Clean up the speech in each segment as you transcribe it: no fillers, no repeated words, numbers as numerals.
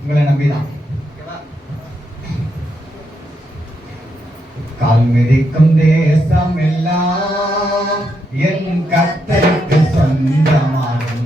உங்களை நம்பிதான். கால் மிதிக்கும் தேசம் எல்லாம் என் கர்த்தருக்கு சொந்தமாகும்.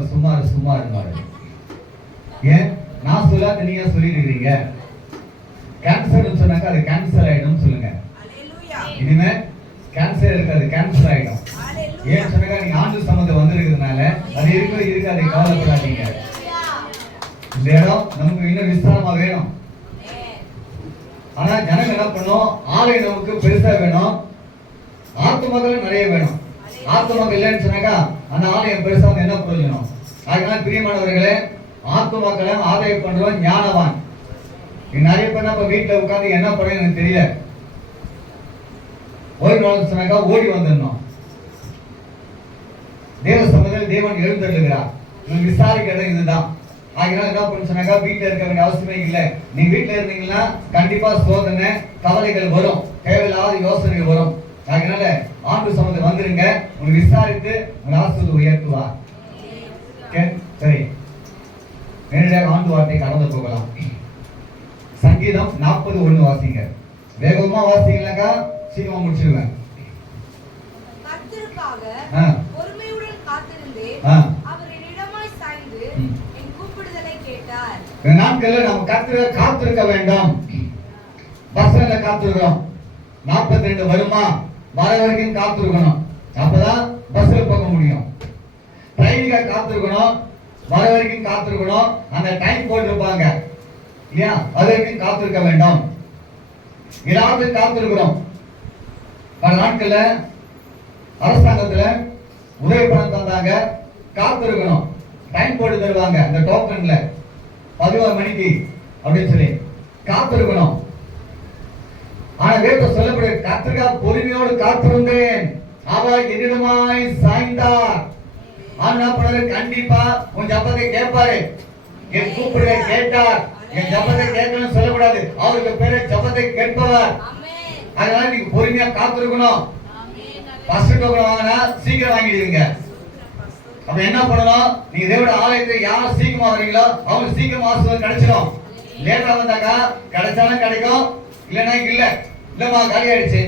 குமார் சுமார் ஏன் நான் சொல்லாத நீங்க சொல்லிருக்கீங்க. கேன்சர் சொன்னாக்க அது கேன்சர் ஆயிடும் சொல்லுங்க. இனிமே கேன்சர் இருக்காது, கேன்சர் ஆயிடும். ஏன் சொன்னாக்க நீங்க ஆண்டு சம்பந்தம் வந்திருக்கிறதுனால அது இருக்காது, கவலைப்படாதீங்க. இந்த இடம் நமக்கு இன்னும் விஸ்தாரமா வேணும். ஆனா ஜனங்க என்ன பண்ணும், ஆலயம் நமக்கு பெருசா வேணும், ஆத்துமக்கள் நிறைய வேணும். ஆத்துமக்கள் இல்லைன்னு சொன்னாக்கா அந்த ஆலயம் பெருசா என்ன பிரயோஜனம்? அதனால பிரியமானவர்களே, ஆத்துமக்களை ஆதாயம் பண்றவன் ஞானவான். நிறைய பேர் நம்ம வீட்டுல உட்காந்து என்ன பண்ண எனக்கு தெரியல, ஓய்வு நாள் சொன்னாக்கா ஓடி வந்துடணும். தேவ சமூகத்தில் தேவன் எழுந்தருளுகிறார். விசாரிக்க இடம் இதுதான். அதனால என்ன பண்ண சொன்னாக்கா வீட்டுல இருக்க வேண்டிய அவசியமே இல்லை. நீங்க வீட்டுல இருந்தீங்கன்னா கண்டிப்பா சோதனை கவலைகள் வரும், தேவையில்லாத யோசனைகள் வரும். அதனால ஆண்டு சமூகத்தில் வந்துருங்க, உங்களை விசாரித்து உங்களை ஆசீர்வாதத்தை உயர்த்துவார். சரி, நேரடியாக ஆண்டு வார்த்தை கடந்து போகலாம். சங்கீதம் 40:1 வாசிங்க. வேகமா வாசிங்களாக்கா சீக்கிரமா முடிச்சிருவேன். பொறுமையுடன் காத்திருந்தேன், அவர் என்னிடமாய் சாய்ந்து என் கூப்பிடுதலை கேட்டார். இந்த நாட்களில் நாம் காத்திருக்க வேண்டாம். பஸ்ல காத்திருக்கிறோம், 42 வருமா வர வரைக்கும் காத்திருக்கணும். அப்பதான் பஸ்ல போக முடியும். ட்ரெயினுக்காக காத்திருக்கணும், வர வரைக்கும் காத்திருக்கணும். அந்த டைம் போட்டிருப்பாங்க இல்லையா, அது வரைக்கும் காத்திருக்க வேண்டாம். எல்லாத்துக்கும் காத்திருக்கிறோம். பல நாட்கள்ல அரசாங்கத்துல உதவி பணம் தந்தாங்க, காத்திருக்கணும். டைம் போட்டு தருவாங்க அந்த டோக்கன்ல 11 மணிக்கு அப்படின்னு சொல்லி காத்திருக்கணும். ஆனா வேதம் சொல்லப்படு கர்த்தருக்காக பொறுமையோடு காத்திருந்தேன், அவர் என்னிடமாய் சாய்ந்தார். ஆனா கண்டிப்பா உன் ஜபத்தை கேட்பாரு. என் கூப்பிடுற கேட்டார். என் ஜபத்தை கேட்கணும்னு சொல்லக்கூடாது, அவருக்கு பேரு ஜபத்தை கேட்பவர். அதனால நீங்க பொறுமையா காத்திருக்கணும். ஃபர்ஸ்ட் டோக்கன் வாங்கினா சீக்கிரம் வாங்கிடுவீங்க. அப்ப என்ன பண்ணணும், நீங்க தேவட ஆலயத்தை யார் சீக்கிரமா வரீங்களோ அவங்க சீக்கிரமா ஆசீர்வாதம் கிடைச்சிடும். லேட்டா வந்தாக்கா கிடைச்சாலும் கிடைக்கும், இல்லைன்னா இல்லம்மா காலி ஆயிடுச்சு.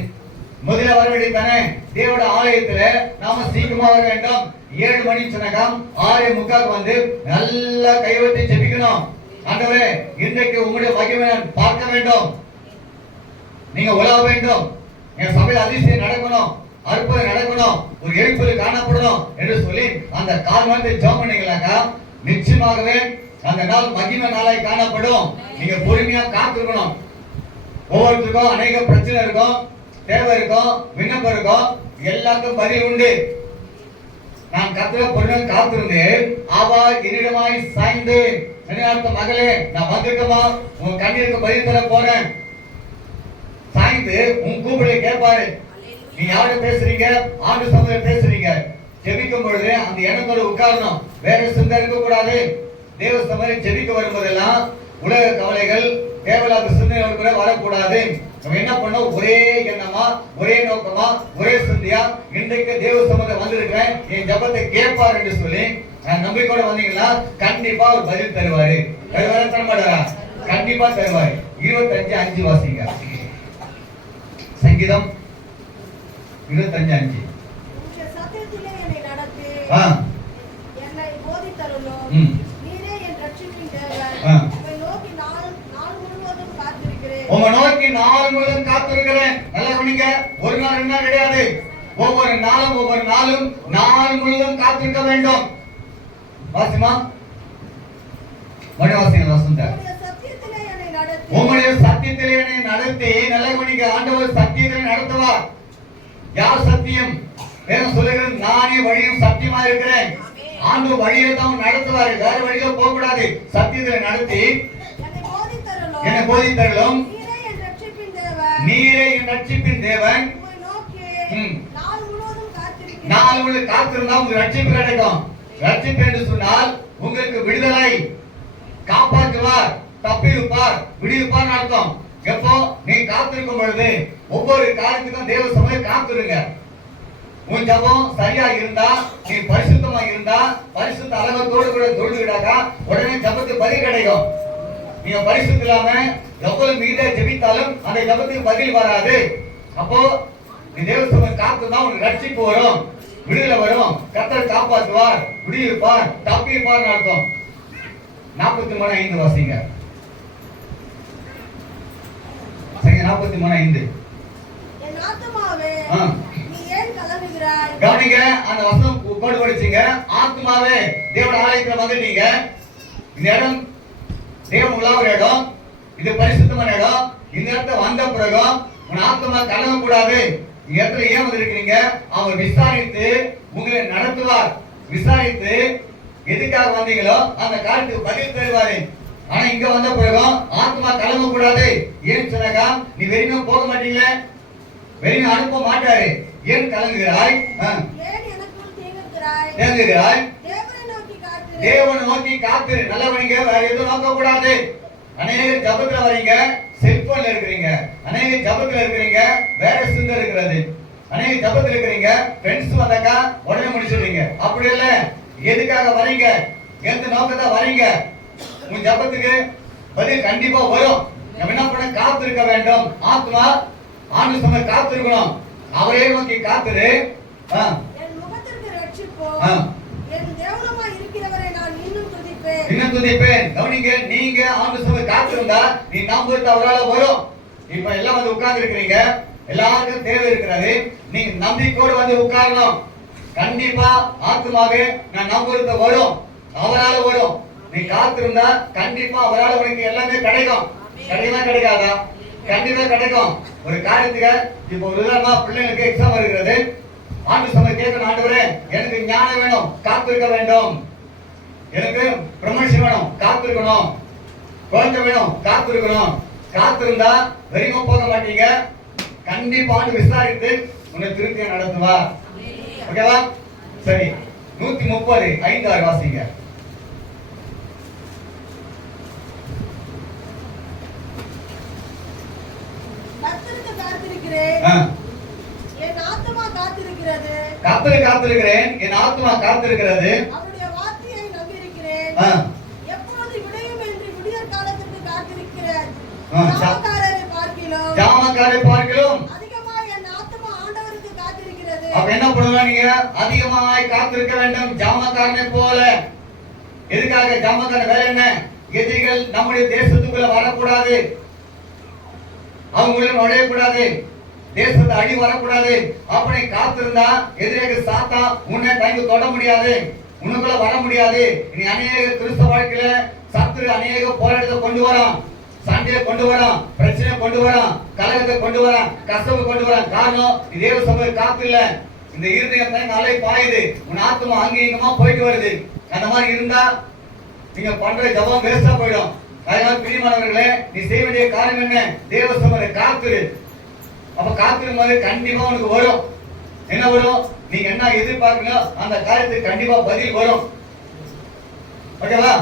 முதல்ல வர வேண்டியது தானே. தேவட ஆலயத்துல நாம சீக்கிரமா வர வேண்டும். 7 மணிக்கு சொன்னாக்கா 6:45 வந்து நல்லா கைவத்தி ஜெபிக்கணும். ஆண்டவரே இன்றைக்கு உங்களுடைய மகிமை நான் பார்க்க வேண்டும், நீங்க உலக வேண்டும், என் சபையில் அதிசயம் நடக்கணும், அற்புதம் நடக்கணும், ஒரு எழுப்புதல் காணப்படணும் என்று சொல்லி அந்த 4 மணி நேரம் ஜெபம் பண்ணீங்களாக்கா நிச்சயமாகவே அந்த நாள் மகிமை நாளாய் காணப்படும். நீங்க பொறுமையா காத்திருக்கணும். ஒவ்வொருத்தருக்கும் அநேக பிரச்சனை இருக்கும், தேவை இருக்கும், விண்ணப்பம் இருக்கும், எல்லாத்துக்கும் பதில் உண்டு. நான் கர்த்தரை பொறுமையா காத்திருந்தேன், அவர் என்னிடமாய் சாய்ந்தேன். மகளே நான் வந்துட்டோமா, உன் கண்ணீருக்கு பதில் தர போறேன். சாய்ந்து உன் கூப்பிடலை கேட்பாரு. நீ யாரோட பேசுறீங்க, ஆண்டு சமூக பேசுறீங்க. ஜெபிக்கும் பொழுது அந்த எண்ணத்தோட உட்காரணும், வேற சிந்தனை இருக்க கூடாது. தேவ சமூகம் ஜெபிக்க வரும்போதெல்லாம் உலக கவலைகள் தேவையில்லாத சிந்தனையோடு கூட வரக்கூடாது. நம்ம என்ன பண்ணோம், ஒரே எண்ணமா, ஒரே நோக்கமா, ஒரே சிந்தையா இன்றைக்கு தேவ சமூகம் வந்திருக்கிறேன், என் ஜபத்தை கேட்பார் என்று சொல்லி நம்பிக்கையோட வந்தீங்கன்னா கண்டிப்பா ஒரு பதில் தருவாரு. தர மாட்டாரா? கண்டிப்பா தருவாரு. 25:5 வாசிங்க. சங்கீதம் 25:5. சத்தியத்திலே என்னை நடத்தி என்னை போதித்தருளும். நீரே என் ரட்சிப்பின் தேவன். உம்மை நோக்கி நாள் முழுவதும் காத்திருக்கிறேன். உம்மை நோக்கி நாள் முழுவதும் காத்திருக்கிறேன். நல்லா கவனிங்க, ஒரு நாள் 2 நாள் கிடையாது. ஒவ்வொரு நாளும் நாள் முழுவதும் காத்திருக்க வேண்டும். வாசிமா மணிவாசிங்க வசந்த. உம்முடைய சத்தியத்திலே என்னை நடத்தி, நல்லா கவனிங்க, ஆண்டவர் சத்தியத்திலே நடத்துவார். யார் சத்தியம்? வேதம் சொல்லுகிறது, நானே வழியும் சத்தியமா இருக்கிறேன். ஆண்டவர் வழியை தான் நடத்துவாரு, வேற வழியில போக கூடாது. சத்தியத்திலே நடத்தி என்னை போதித்தருளும். நீரே என் ரட்சிப்பின் தேவன். நாள் முழுவதும் காத்திருந்தா உங்களுக்கு ரட்சிப்பு கிடைக்கும். ரட்சிப்பு என்று சொன்னால் உங்களுக்கு விடுதலை, காப்பாற்றுவார், தப்பிருப்பார், விடுவிப்பார் அர்த்தம். எப்போ நீ காத்திருக்கும் பொழுது ஒவ்வொரு காரியத்துக்கும் தேவ சமூகம் காத்திருங்க. உன் ஜபம் சரியா இருந்தா, நீ பரிசுத்தமா இருந்தா, பரிசுத்த அலங்கத்தோடு கூட தொழுதுவிடாக்கா உடனே ஜபத்துக்கு பதில் கிடைக்கும். நீங்க பரிசுத்தம் இல்லாம எவ்வளவு மீத ஜெபித்தாலும் அந்த ஜபத்துக்கு பதில் வராது. அப்போ நீ தேவ சமூகம் காத்துதான் உனக்கு ரட்சிப்பு வரும், விடுதலை வரும், கர்த்தர் காப்பாற்றுவார், விடுவிப்பார், தப்பிப்பார் அர்த்தம். 43:5 வாசிங்க. 43:5. என் ஆத்துமாவே நீ ஏன் கலங்குகிறாய்? கவனிங்க, அந்த வசனம் கோடு படிச்சீங்க. ஆத்துமாவே, தேவனுடைய ஆலயத்துல வந்துட்டீங்க. இந்த இடம் தேவன் உலாவுற இடம், இது பரிசுத்தமான இடம். இந்த இடத்துல வந்த பிறகு உன் ஆத்துமா கலங்க கூடாது. இந்த இடத்துல ஏன் வந்திருக்கீங்க, அவர் விசாரித்து உங்களை நடத்துவார். விசாரித்து எதுக்காக வந்தீங்களோ அந்த காரியத்துக்கு பதில் தருவாரு. ஆனா இங்க வந்த பிறகு ஆத்மா கலங்க கூடாது. ஏன் சொன்னாக்கா, நீ வெளியே போக மாட்டீங்களே, வெளியே அனுப்ப மாட்டாரு. ஏன் கலங்குகிறாய்? தேங்குகிறாய். தேவனை நோக்கி காத்திரு. நல்லவனிங்க, வேற எதுவும் நோக்க கூடாது. அநேக ஜபத்துல வரீங்க, செல்போன்ல இருக்கிறீங்க. அநேக ஜபத்துல இருக்கிறீங்க, வேற சிந்தை இருக்கிறது. அநேக ஜபத்துல இருக்கிறீங்க, ஃப்ரெண்ட்ஸ் வந்தாக்கா உடனே முடிச்சிடுறீங்க. அப்படி இல்ல, எதுக்காக வரீங்க, எந்த நோக்கத்தை வரீங்க, உங்க ஜபத்துக்கு பதில் கண்டிப்பா வரும். நம்ம என்ன பண்ண, காத்திருக்க வேண்டும். ஆத்மா ஆண்டு சமய காத்திருக்கணும். அவரே நோக்கி காத்திரு. என் முகத்திற்கு ரட்சிப்போ, என் தேவனமாய் இருக்கிறவரை நான் இன்னும் துதிப்பேன். இன்னும் துதிப்பேன். கவனிங்க, நீங்க ஆண்டு சமய காத்திருந்தா நீ நம்புறது அவரால வரும். இப்ப எல்லாம் வந்து உட்கார்ந்து இருக்கிறீங்க, எல்லாருக்கும் தேவை இருக்கிறது. நீங்க நம்பிக்கையோடு வந்து உட்காரணும். கண்டிப்பா ஆத்மாவே நான் நம்புறது வரும், அவரால வரும். நீ காத்திருந்தா கண்டிப்பா அவரால் உனக்கு எல்லாமே கிடைக்கும். கிடைக்குமா கிடைக்காதா? கண்டிப்பா கிடைக்கும். ஒரு காரியத்துக்கு இப்ப ஒரு உதாரணமா பிள்ளைங்களுக்கு எக்ஸாம் வருகிறது. ஆண்டு சமயம் கேட்கணும், ஆண்டவரே எனக்கு ஞானம் வேணும், காத்திருக்க வேண்டும். எனக்கு ப்ரமோஷன் வேணும், காத்திருக்கணும். குழந்தை வேணும், காத்திருக்கணும். காத்திருந்தா வெறிமா போக மாட்டீங்க. கண்டிப்பா விசாரித்து உன்னை திருப்தியா நடத்துவா. ஓகேவா? சரி, 130 5 6 வாசிங்க. கர்த்தருக்கு காத்திருக்கிறேன், என் ஆத்துமா காத்திருக்கிறது. கர்த்தரை காத்திருக்கிறேன், என் ஆத்துமா காத்திருக்கிறது. அவருடைய வார்த்தையை நம்பியிருக்கிறேன். எப்போது விடையும் என்று விடியற் காலத்துக்கு காத்திருக்கிறேன். ஜாமக்காரை பார்க்கிலும் அதிகமாய் என் ஆத்துமா ஆண்டவருக்கு காத்திருக்கிறது. அப்ப என்ன பண்ணுவீங்க? நீங்க அதிகமாய் காத்திருக்க வேண்டும், ஜாமக்காரனை போல. எதுக்காக? ஜாமக்காரன் வேலை என்ன? எதிரிகள் நம்முடைய தேசத்துக்குள்ள வரக்கூடாது, அவங்களும் நுழையக்கூடாது, தேசத்தை அடி வரக்கூடாது. அப்படி காத்திருந்தா எதிரியாக சாத்தா உன்னை தங்கி தொட முடியாது, உனக்குள்ள வர முடியாது. நீ அநேக கிறிஸ்தவ வாழ்க்கையில சத்துரு அநேக போராட்டத்தை கொண்டு வரான், சண்டையை கொண்டு வரான், பிரச்சனை கொண்டு வரான், கலகத்தை கொண்டு வரான், கஷ்டத்தை கொண்டு வரான். காரணம், நீ தேவ சபை காத்து இல்ல. இந்த இருதயத்தை அலை பாயுது, உன் ஆத்மா அங்க இங்கமா போயிட்டு வருது. அந்த மாதிரி இருந்தா நீங்க பண்ற ஜபம் வேஸ்டா போயிடும். அதனால பிரியமானவர்களே, நீ செய்ய வேண்டிய காரியம் என்ன? தேவ சபையை காத்துரு. அப்ப காத்திரும் போது கண்டிப்பா உனக்கு வரும். என்ன வரும்? நீங்க என்ன எதிர்பார்க்கணும் அந்த காரியத்துக்கு கண்டிப்பா பதில் வரும். ஓகேவா?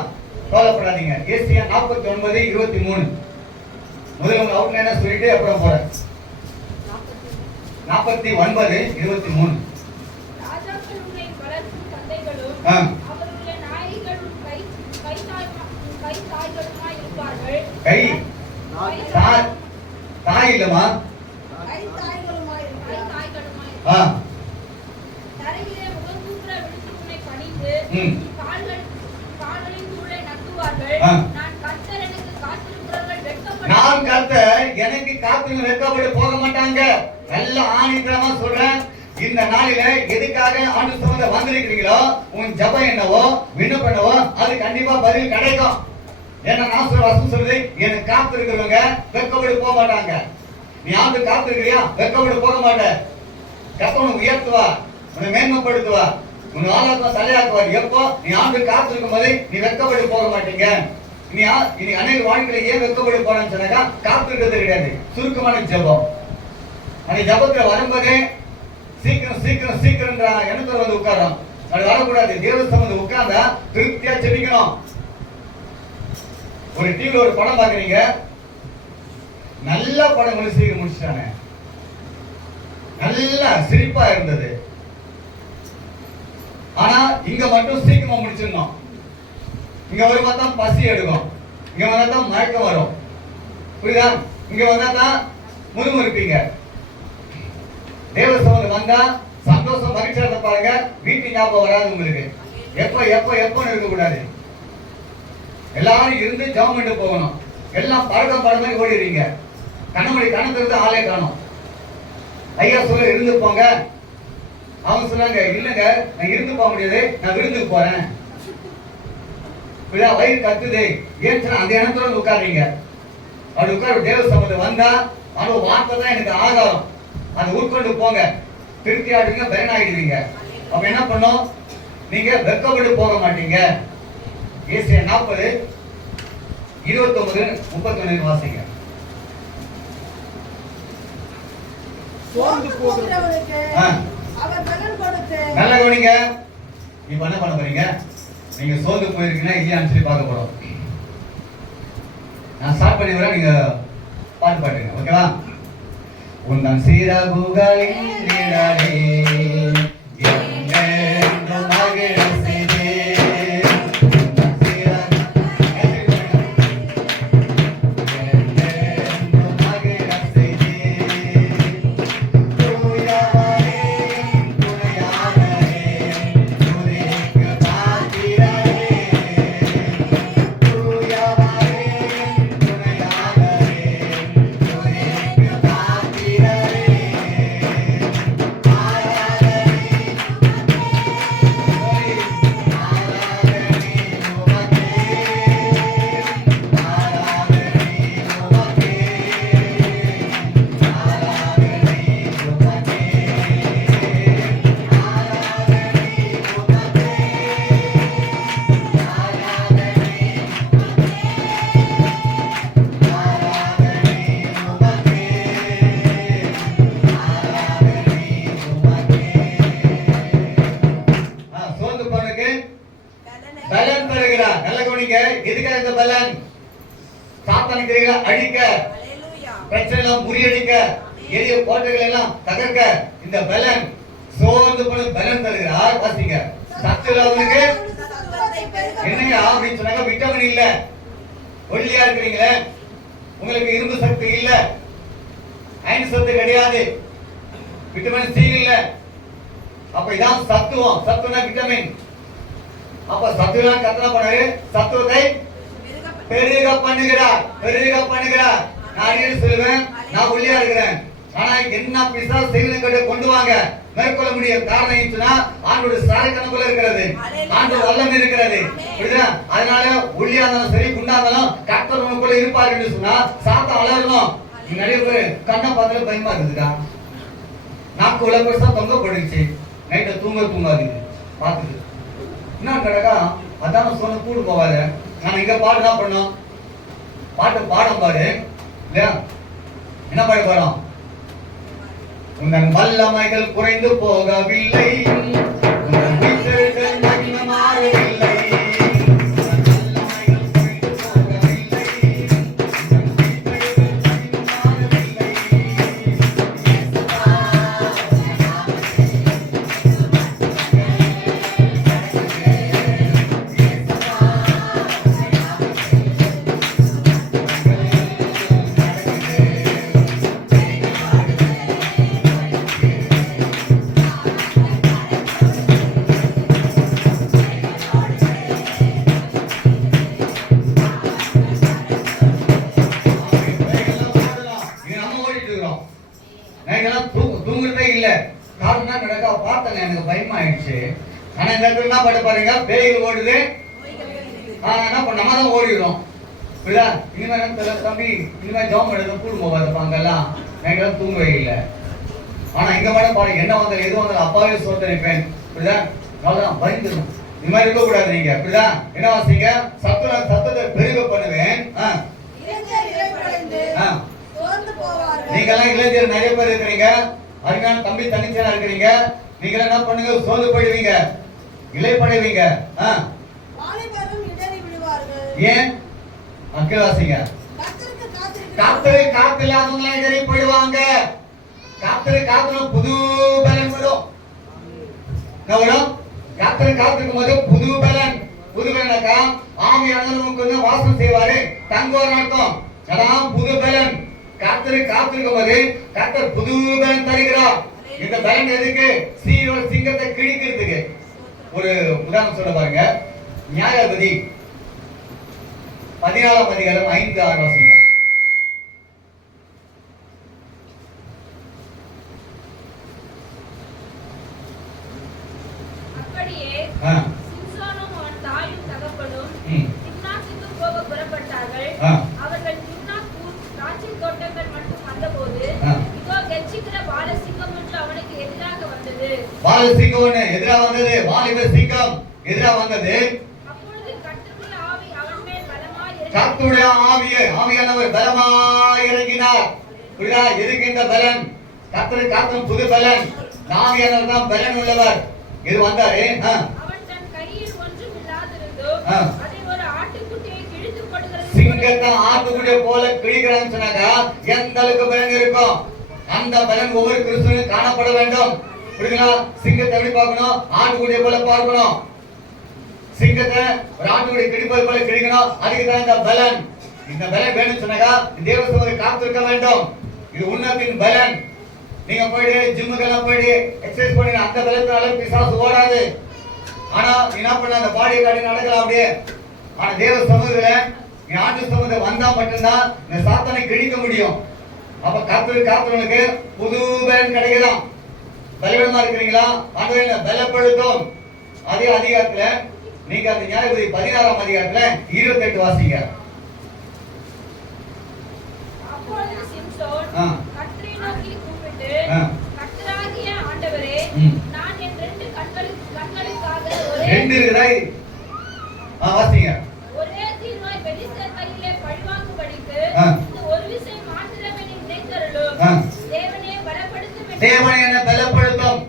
கவலைப்படாதீங்க. ஏசியா 49:23 முதல்ல உங்க அவுட்லைனா சொல்லிட்டு அப்புறம் போறேன். 49:23 ராஜாக்களுடைய வளர்க்கும் தந்தைகளும் அவருடைய நாயகரும் கை தாய்களுமாய் இருப்பார்கள். கை தாய் இல்லமா? கை தாய்களுமாய் தரையிலே முகங்குப்புற விழுந்து உன்னை பணிந்து கால்களின் தூளை நக்குவார்கள். நான் கர்த்தர், எனக்கு காத்திருக்கிறவர்கள் வெட்கப்பட்டு நான் கர்த்தர், எனக்கு காத்திருக்க வெட்கப்பட்டு போக மாட்டாங்க. நல்ல ஆணித்தரமா சொல்றேன். இந்த நாளில எதுக்காக ஆண்டு சம்பந்த வந்திருக்கிறீங்களோ, உன் ஜபம் என்னவோ விண்ணப்பம் என்னவோ அது கண்டிப்பா பதில் கிடைக்கும். ஏன்னா நான் சொல்ற வசனம் சொல்றது, எனக்கு காத்திருக்கிறவங்க வெட்கப்பட்டு போக மாட்டாங்க. நீ ஆண்டு காத்திருக்கிறியா? வெட்கப்பட்டு போக மாட்ட. கர்த்தர் உன்னை உயர்த்துவா, உன்னை மேன்மைப்படுத்துவா, உன் ஆளாக்குவா, தலையாக்குவார். எப்போ? நீ ஆண்டு காத்திருக்கும் போது நீ வெட்கப்பட்டு போக மாட்டீங்க. இனி அநேக வாழ்க்கையில ஏன் வெட்கப்பட்டு போறான்னு சொன்னாக்கா காத்திருக்கிறது கிடையாது, சுருக்கமான ஜபம். அந்த ஜபத்துல வரும்போதே சீக்கிரம் சீக்கிரம் சீக்கிரம் எண்ணத்துல வந்து உட்காரோம். அது வரக்கூடாது. தேவ சம்பந்தம் உட்கார்ந்தா திருப்தியா செபிக்கணும். ஒரு டிவில ஒரு படம் பாக்குறீங்க, நல்ல படம் சீக்கிரம் முடிச்சிட்டாங்க, நல்ல சிரிப்பா இருந்தது. ஆனா இங்க மட்டும் சீக்கிரமா முடிச்சிடணும். இங்க ஒரு பார்த்தா பசி எடுக்கும், இங்க வந்தா தான் மயக்கம் வரும். புரியுதா? இங்க வந்தா தான் முறுமுறுப்பீங்க. தேவ சம்பந்தம் வந்தா சந்தோஷம் மகிழ்ச்சியா பாருங்க. வீட்டு ஞாபகம் வராது உங்களுக்கு. எப்ப எப்ப எப்ப இருக்க கூடாது. எல்லாரும் இருந்து ஜெபம் பண்ணிட்டு போகணும். எல்லாம் பழக்கம் படம் மாதிரி ஓடிடுறீங்க. கண்ணமணி கணக்கு ஆளே காணும். ஐயா சொல்ல இருந்து போங்க. அவங்க சொன்னாங்க, இல்லங்க நான் இருந்து போக முடியாது, நான் விருந்துக்கு போறேன். வயிறு கத்துது. ஏன் அந்த இடத்துல உட்காருங்க. அப்படி உட்கார தேவ சம்பந்தம் வந்தா அது வார்த்தை தான் எனக்கு ஆகாரம். அதை உட்கொண்டு போங்க. திருப்தி ஆடுவீங்க, பயன் ஆகிடுவீங்க. அப்ப என்ன பண்ணும்? நீங்க வெட்கப்பட்டு போக மாட்டீங்க. ஏசியா 40:29-31 வாசிங்க. சோர்ந்து போகிறவனுக்கு அவர் பலன் கொடுத்து. நல்லா கவனிங்க. இப்ப என்ன பண்ண போறீங்க? நீங்க சோர்ந்து போயிருக்கீங்கன்னா இல்லையான்னு சொல்லி பார்க்க போறோம். நான் ஸ்டார்ட் பண்ணி வரேன், நீங்க பாட்டு பாடுங்க. ஓகேவா? உந்தன் சிறகுகளின் நிழலே என்னென்றும் மகிழ செய்தே. பண்ணுகிறார். நல்ல கவனிங்க. எதுக்காக இந்த பலன்? சாத்தானுக்கு எதிராக அழிக்க, பிரச்சனை முறியடிக்க, எளிய கோட்டைகள் எல்லாம் தகர்க்க இந்த பலன் சோர்ந்து போன பலன் தருகிறார். வாசிங்க. சத்து இல்லாதவனுக்கு என்னங்க அப்படின்னு சொன்னாங்க, விட்டமின் இல்ல, ஒல்லியா இருக்கிறீங்களே, உங்களுக்கு இரும்பு சக்தி இல்ல, அயன் சத்து கிடையாது, விட்டமின் சி இல்ல, அப்ப இதான் சத்துவம். சத்துவனா விட்டமின். அப்ப சத்துவம் கத்தனை பண்ணாரு, சத்துவத்தை பெருக பண்ணுகிறார், பெருக பண்ணுகிறார். நான் என்ன சொல்லுவேன், நான் ஒல்லியா இருக்கிறேன், ஆனா என்ன பிசாசு செய்வதை கொண்டு வாங்க மேற்கொள்ள முடியும். காரணம் என்னன்னா ஆண்டோட சாரக்கணக்குள்ள இருக்கிறது, ஆண்டோட வல்லமை இருக்கிறது. புரியுதா? அதனால ஒல்லியா இருந்தாலும் சரி, குண்டா இருந்தாலும் கர்த்தர் உனக்குள்ள இருப்பார் என்று சொன்னா சாத்தா அலறணும். நிறைய பேர் கண்ணை பார்த்தாலும் பயமா இருக்குதுடா, நாக்கு உள்ள பெருசா தொங்க போடுச்சு, நைட்டை தூங்காது பார்த்துட்டு என்ன கிடக்கா. அதான் சொன்ன கூடு போவாரு. நான் இங்க பாட்டு தான் பண்ணோம், பாட்டு பாடம் பாரு இல்லையா? என்ன பாடு பாடம்? உங்கள் வல்லமைகள் குறைந்து போகவில்லை, உங்கள் வீச்சர்கள் மகிமை மாறவில்லை. தூங்குறதே இல்ல. காரணம் நடக்க பார்த்தேன், எனக்கு பயமா ஆயிடுச்சு. ஆனா இந்த இடத்துல என்ன பண்ண பாருங்க, பேய்கள் ஓடுது, என்ன பண்ண நம்ம தான் ஓடிடுறோம். புரியுதா? இனிமே தம்பி, இனிமே ஜாம் எடுத்து கூடு போவாது அங்கெல்லாம், நைட்டெல்லாம் தூங்கவே இல்லை. ஆனா இங்க மேடம் பாருங்க, என்ன வந்தாலும் எது வந்தாலும் அப்பாவே சோதனைப்பேன். புரியுதா? அவ்வளவுதான், பயந்துடும். இது மாதிரி இருக்க கூடாது. நீங்க புரியுதா? என்ன வாசிங்க, சத்தத்தை பெருக பண்ணுவேன். நீங்க எல்லாம் இளைஞர் நிறைய பேர் இருக்கிறீங்க, அருமையான தம்பி தனிச்சனா இருக்கிறீங்க. நீங்க என்ன பண்ணுங்க, சோர்ந்து போயிடுவீங்க, இளைப்படைவீங்க. ஏன் அக்கிரவாசிங்க காத்தரை காத்தில்லாதவங்களா இடறி போயிடுவாங்க. காத்தரை காத்துல புது பலன் வரும். வரும் காத்தரை காத்திருக்கும் போது புது பலன். புது பலனாக்கா ஆவியானவர் வாசம் செய்வாரு, தங்குவார் அர்த்தம். அதான் புது பலன். கர்த்தரை காத்திருக்கும் போது கர்த்தர் புது பலன் தருகிறார். இந்த பலன் எதுக்கு? சீரோட சிங்கத்தை கிழிக்கிறதுக்கு. ஒரு உதாரணம் சொல்ல பாருங்க. நியாயாதிபதி 14ஆம் அதிகாரம் 5-6 வாசிங்க. அப்படியே சிம்சோனும் அவன் தாயும் தகப்பனும் திம்னாத்துக்கு போக புறப்பட்டார்கள். அவர்கள் திராட்சை தோட்டங்கள் மட்டும் வந்தபோது இதோ கெர்ச்சிக்கிற பாலசிங்கம் ஒன்று அவனுக்கு எதிராக வந்தது. பாலசிங்கம் ஒன்று எதிராக வந்தது, வாலிப சிங்கம் எதிராக வந்தது. அப்பொழுது கர்த்தருடைய ஆவி அவன் மேல் பலமாய் இறங்கினார். கர்த்தருடைய ஆவியானவர் பலமாய் இறங்கினார். புரியுதா? எதுக்கு இந்த பலன்? கர்த்தரை காக்கும் புது பலன். ஆவியானவர் தான் பலன் உள்ளவர். இது வந்தாரு. அவன் தன் கையில் ஒன்றும் இல்லாதிருந்தும் அதை ஒரு ஆட்டுக்குட்டியை கிழித்து போடுகிறது. சிங்கத்தை ஆட்டுக்குட்டியை போல கிழிக்கிறான்னு சொன்னாக்கா எந்த அளவுக்கு பலன் இருக்கும்? அந்த பலன் ஒவ்வொரு கிறிஸ்துவனும் காணப்பட வேண்டும். புரியுங்களா? சிங்கத்தை எப்படி பார்க்கணும்? ஆட்டுக்குட்டியை போல பார்க்கணும். சிங்கத்தை ஒரு ஆட்டுக்குட்டியை கிழிப்பது போல கிழிக்கணும். அதுக்கு தான் இந்த பலன். இந்த பலன் வேணும்னு சொன்னாக்கா தேவசபையை காத்திருக்க வேண்டும். இது உன்னத்தின் பலன். நீங்க போயிட்டு ஜிம்முக்கெல்லாம் போயிட்டு எக்ஸசைஸ் பண்ணி அந்த பலத்தினால பிசாசு ஓடாது. ஆனா என்ன பண்ண, அந்த பாடியை காட்டி நடக்கலாம் அப்படியே. ஆனா தேவ சமூகத்துல நீ ஆண்டு சமூகத்தை வந்தா மட்டும்தான் இந்த சாத்தானை கிழிக்க முடியும். அப்ப காத்துறவனுக்கு புது பலன் கிடைக்குதான். பலவீனமா இருக்கிறீங்களா? ஆண்டவரே பலப்படுத்தும். அதே அதிகாரத்துல நீங்க அந்த நியாயாதிபதி 16ஆம் அதிகாரத்துல 28 வாசிங்க. அப்பொழுது சிம்சோன் கர்த்தரை நோக்கி கூப்பிட்டு, கர்த்தராகிய ஆண்டவரே, நான் என் 2 கண்களுக்காக வாசிங்க. ஒரே தீர்வாய் பெலிஸ்தர் கையிலே பழிவாங்கும்படிக்கு இந்த ஒரு விசை மாத்திரமே நீ நினைத்தருளும். தேவனே பலப்படுத்தும். தேவனே என்னை பலப்படுத்தும்.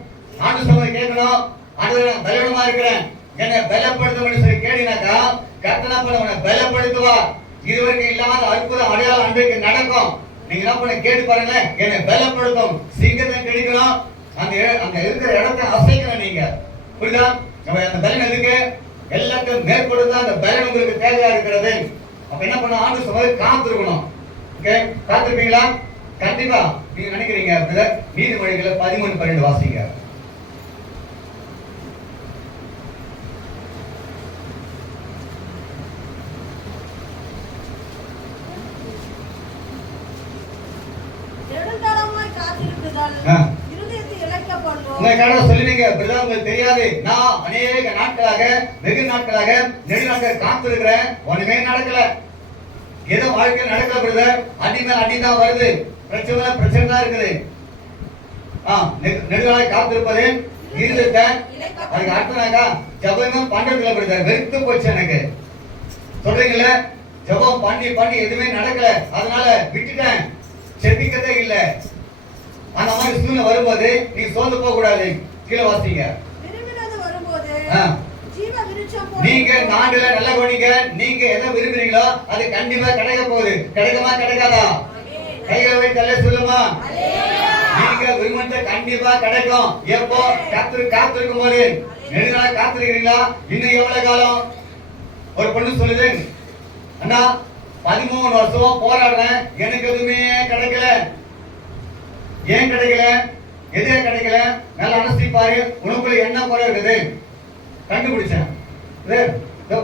ஆண்டு சொல்ல கேட்கணும். ஆண்டவரே நான் பலவீனமா இருக்கிறேன், என்னை பலப்படுத்தும் சொல்லி கேடினாக்கா கர்த்தனா பண்ண உன்னை பலப்படுத்துவார். இதுவரைக்கும் இல்லாத அற்புதம் அடையாளம் அன்றைக்கு நடக்கும். நீங்க என்ன பண்ண கேட்டு பாருங்க, என்னை பலப்படுத்தும். சிங்கத்தை கிடைக்கணும், அந்த இருக்கிற இடத்தை அசைக்கணும். நீங்க புரியுதா? அந்த பலன் எதுக்கு? எல்லாத்தையும் மேற்கொடுத்தா அந்த பலன் உங்களுக்கு தேவையா இருக்கிறது. அப்ப என்ன பண்ண, ஆண்டு சொல்றது காத்திருக்கணும். ஓகே, காத்திருப்பீங்களா? கண்டிப்பா. நீங்க நினைக்கிறீங்க நீதிமொழிகளை 13:12 வாசிங்க. சொல்லுவீங்க, உங்களுக்கு தெரியாது, நான் அநேக நாட்களாக, வெகு நாட்களாக, நெடுநாட்கள் காத்திருக்கிறேன், ஒண்ணுமே நடக்கல. ஏதோ வாழ்க்கை நடக்கல பிரதர், அடிமேல் அடிதான் வருது, பிரச்சனை தான் இருக்குது. நெடுநாளாக காத்திருப்பது இருந்துட்ட, அதுக்கு அர்த்தம்னாக்கா ஜபம் பண்றதுல பிரதர், வெறுத்து போச்சு எனக்கு. சொல்றீங்கல்ல, ஜபம் பண்ணி பண்ணி எதுவுமே நடக்கல, அதனால விட்டுட்டேன், செபிக்கதே இல்லை. அந்த மாதிரி சூழ்நிலை வரும்போது நீ சோர்ந்து போக கூடாது. கீழே வாசிங்க. நீங்க நாடுல நல்ல கவனிங்க, நீங்க எதை விரும்புறீங்களோ அது கண்டிப்பா கிடைக்க போகுது. கிடைக்குமா கிடைக்காதா? கைகளை வைத்து தலை சொல்லுமா? நீங்க விரும்புறது கண்டிப்பா கிடைக்கும். எப்போ? காத்திருக்கும் போது. நெடுநாளா காத்திருக்கிறீங்களா? இன்னும் எவ்வளவு காலம்? ஒரு பொண்ணு சொல்லுது, அண்ணா 13 வருஷமா போராடுறேன், எனக்கு எதுவுமே கிடைக்கல. ஏன் கிடைக்கல? எதே கிடைக்கல? நல்லா அலசி பாரு, உனக்குள்ள என்ன குறை இருக்குது கண்டுபிடிச்சேன்.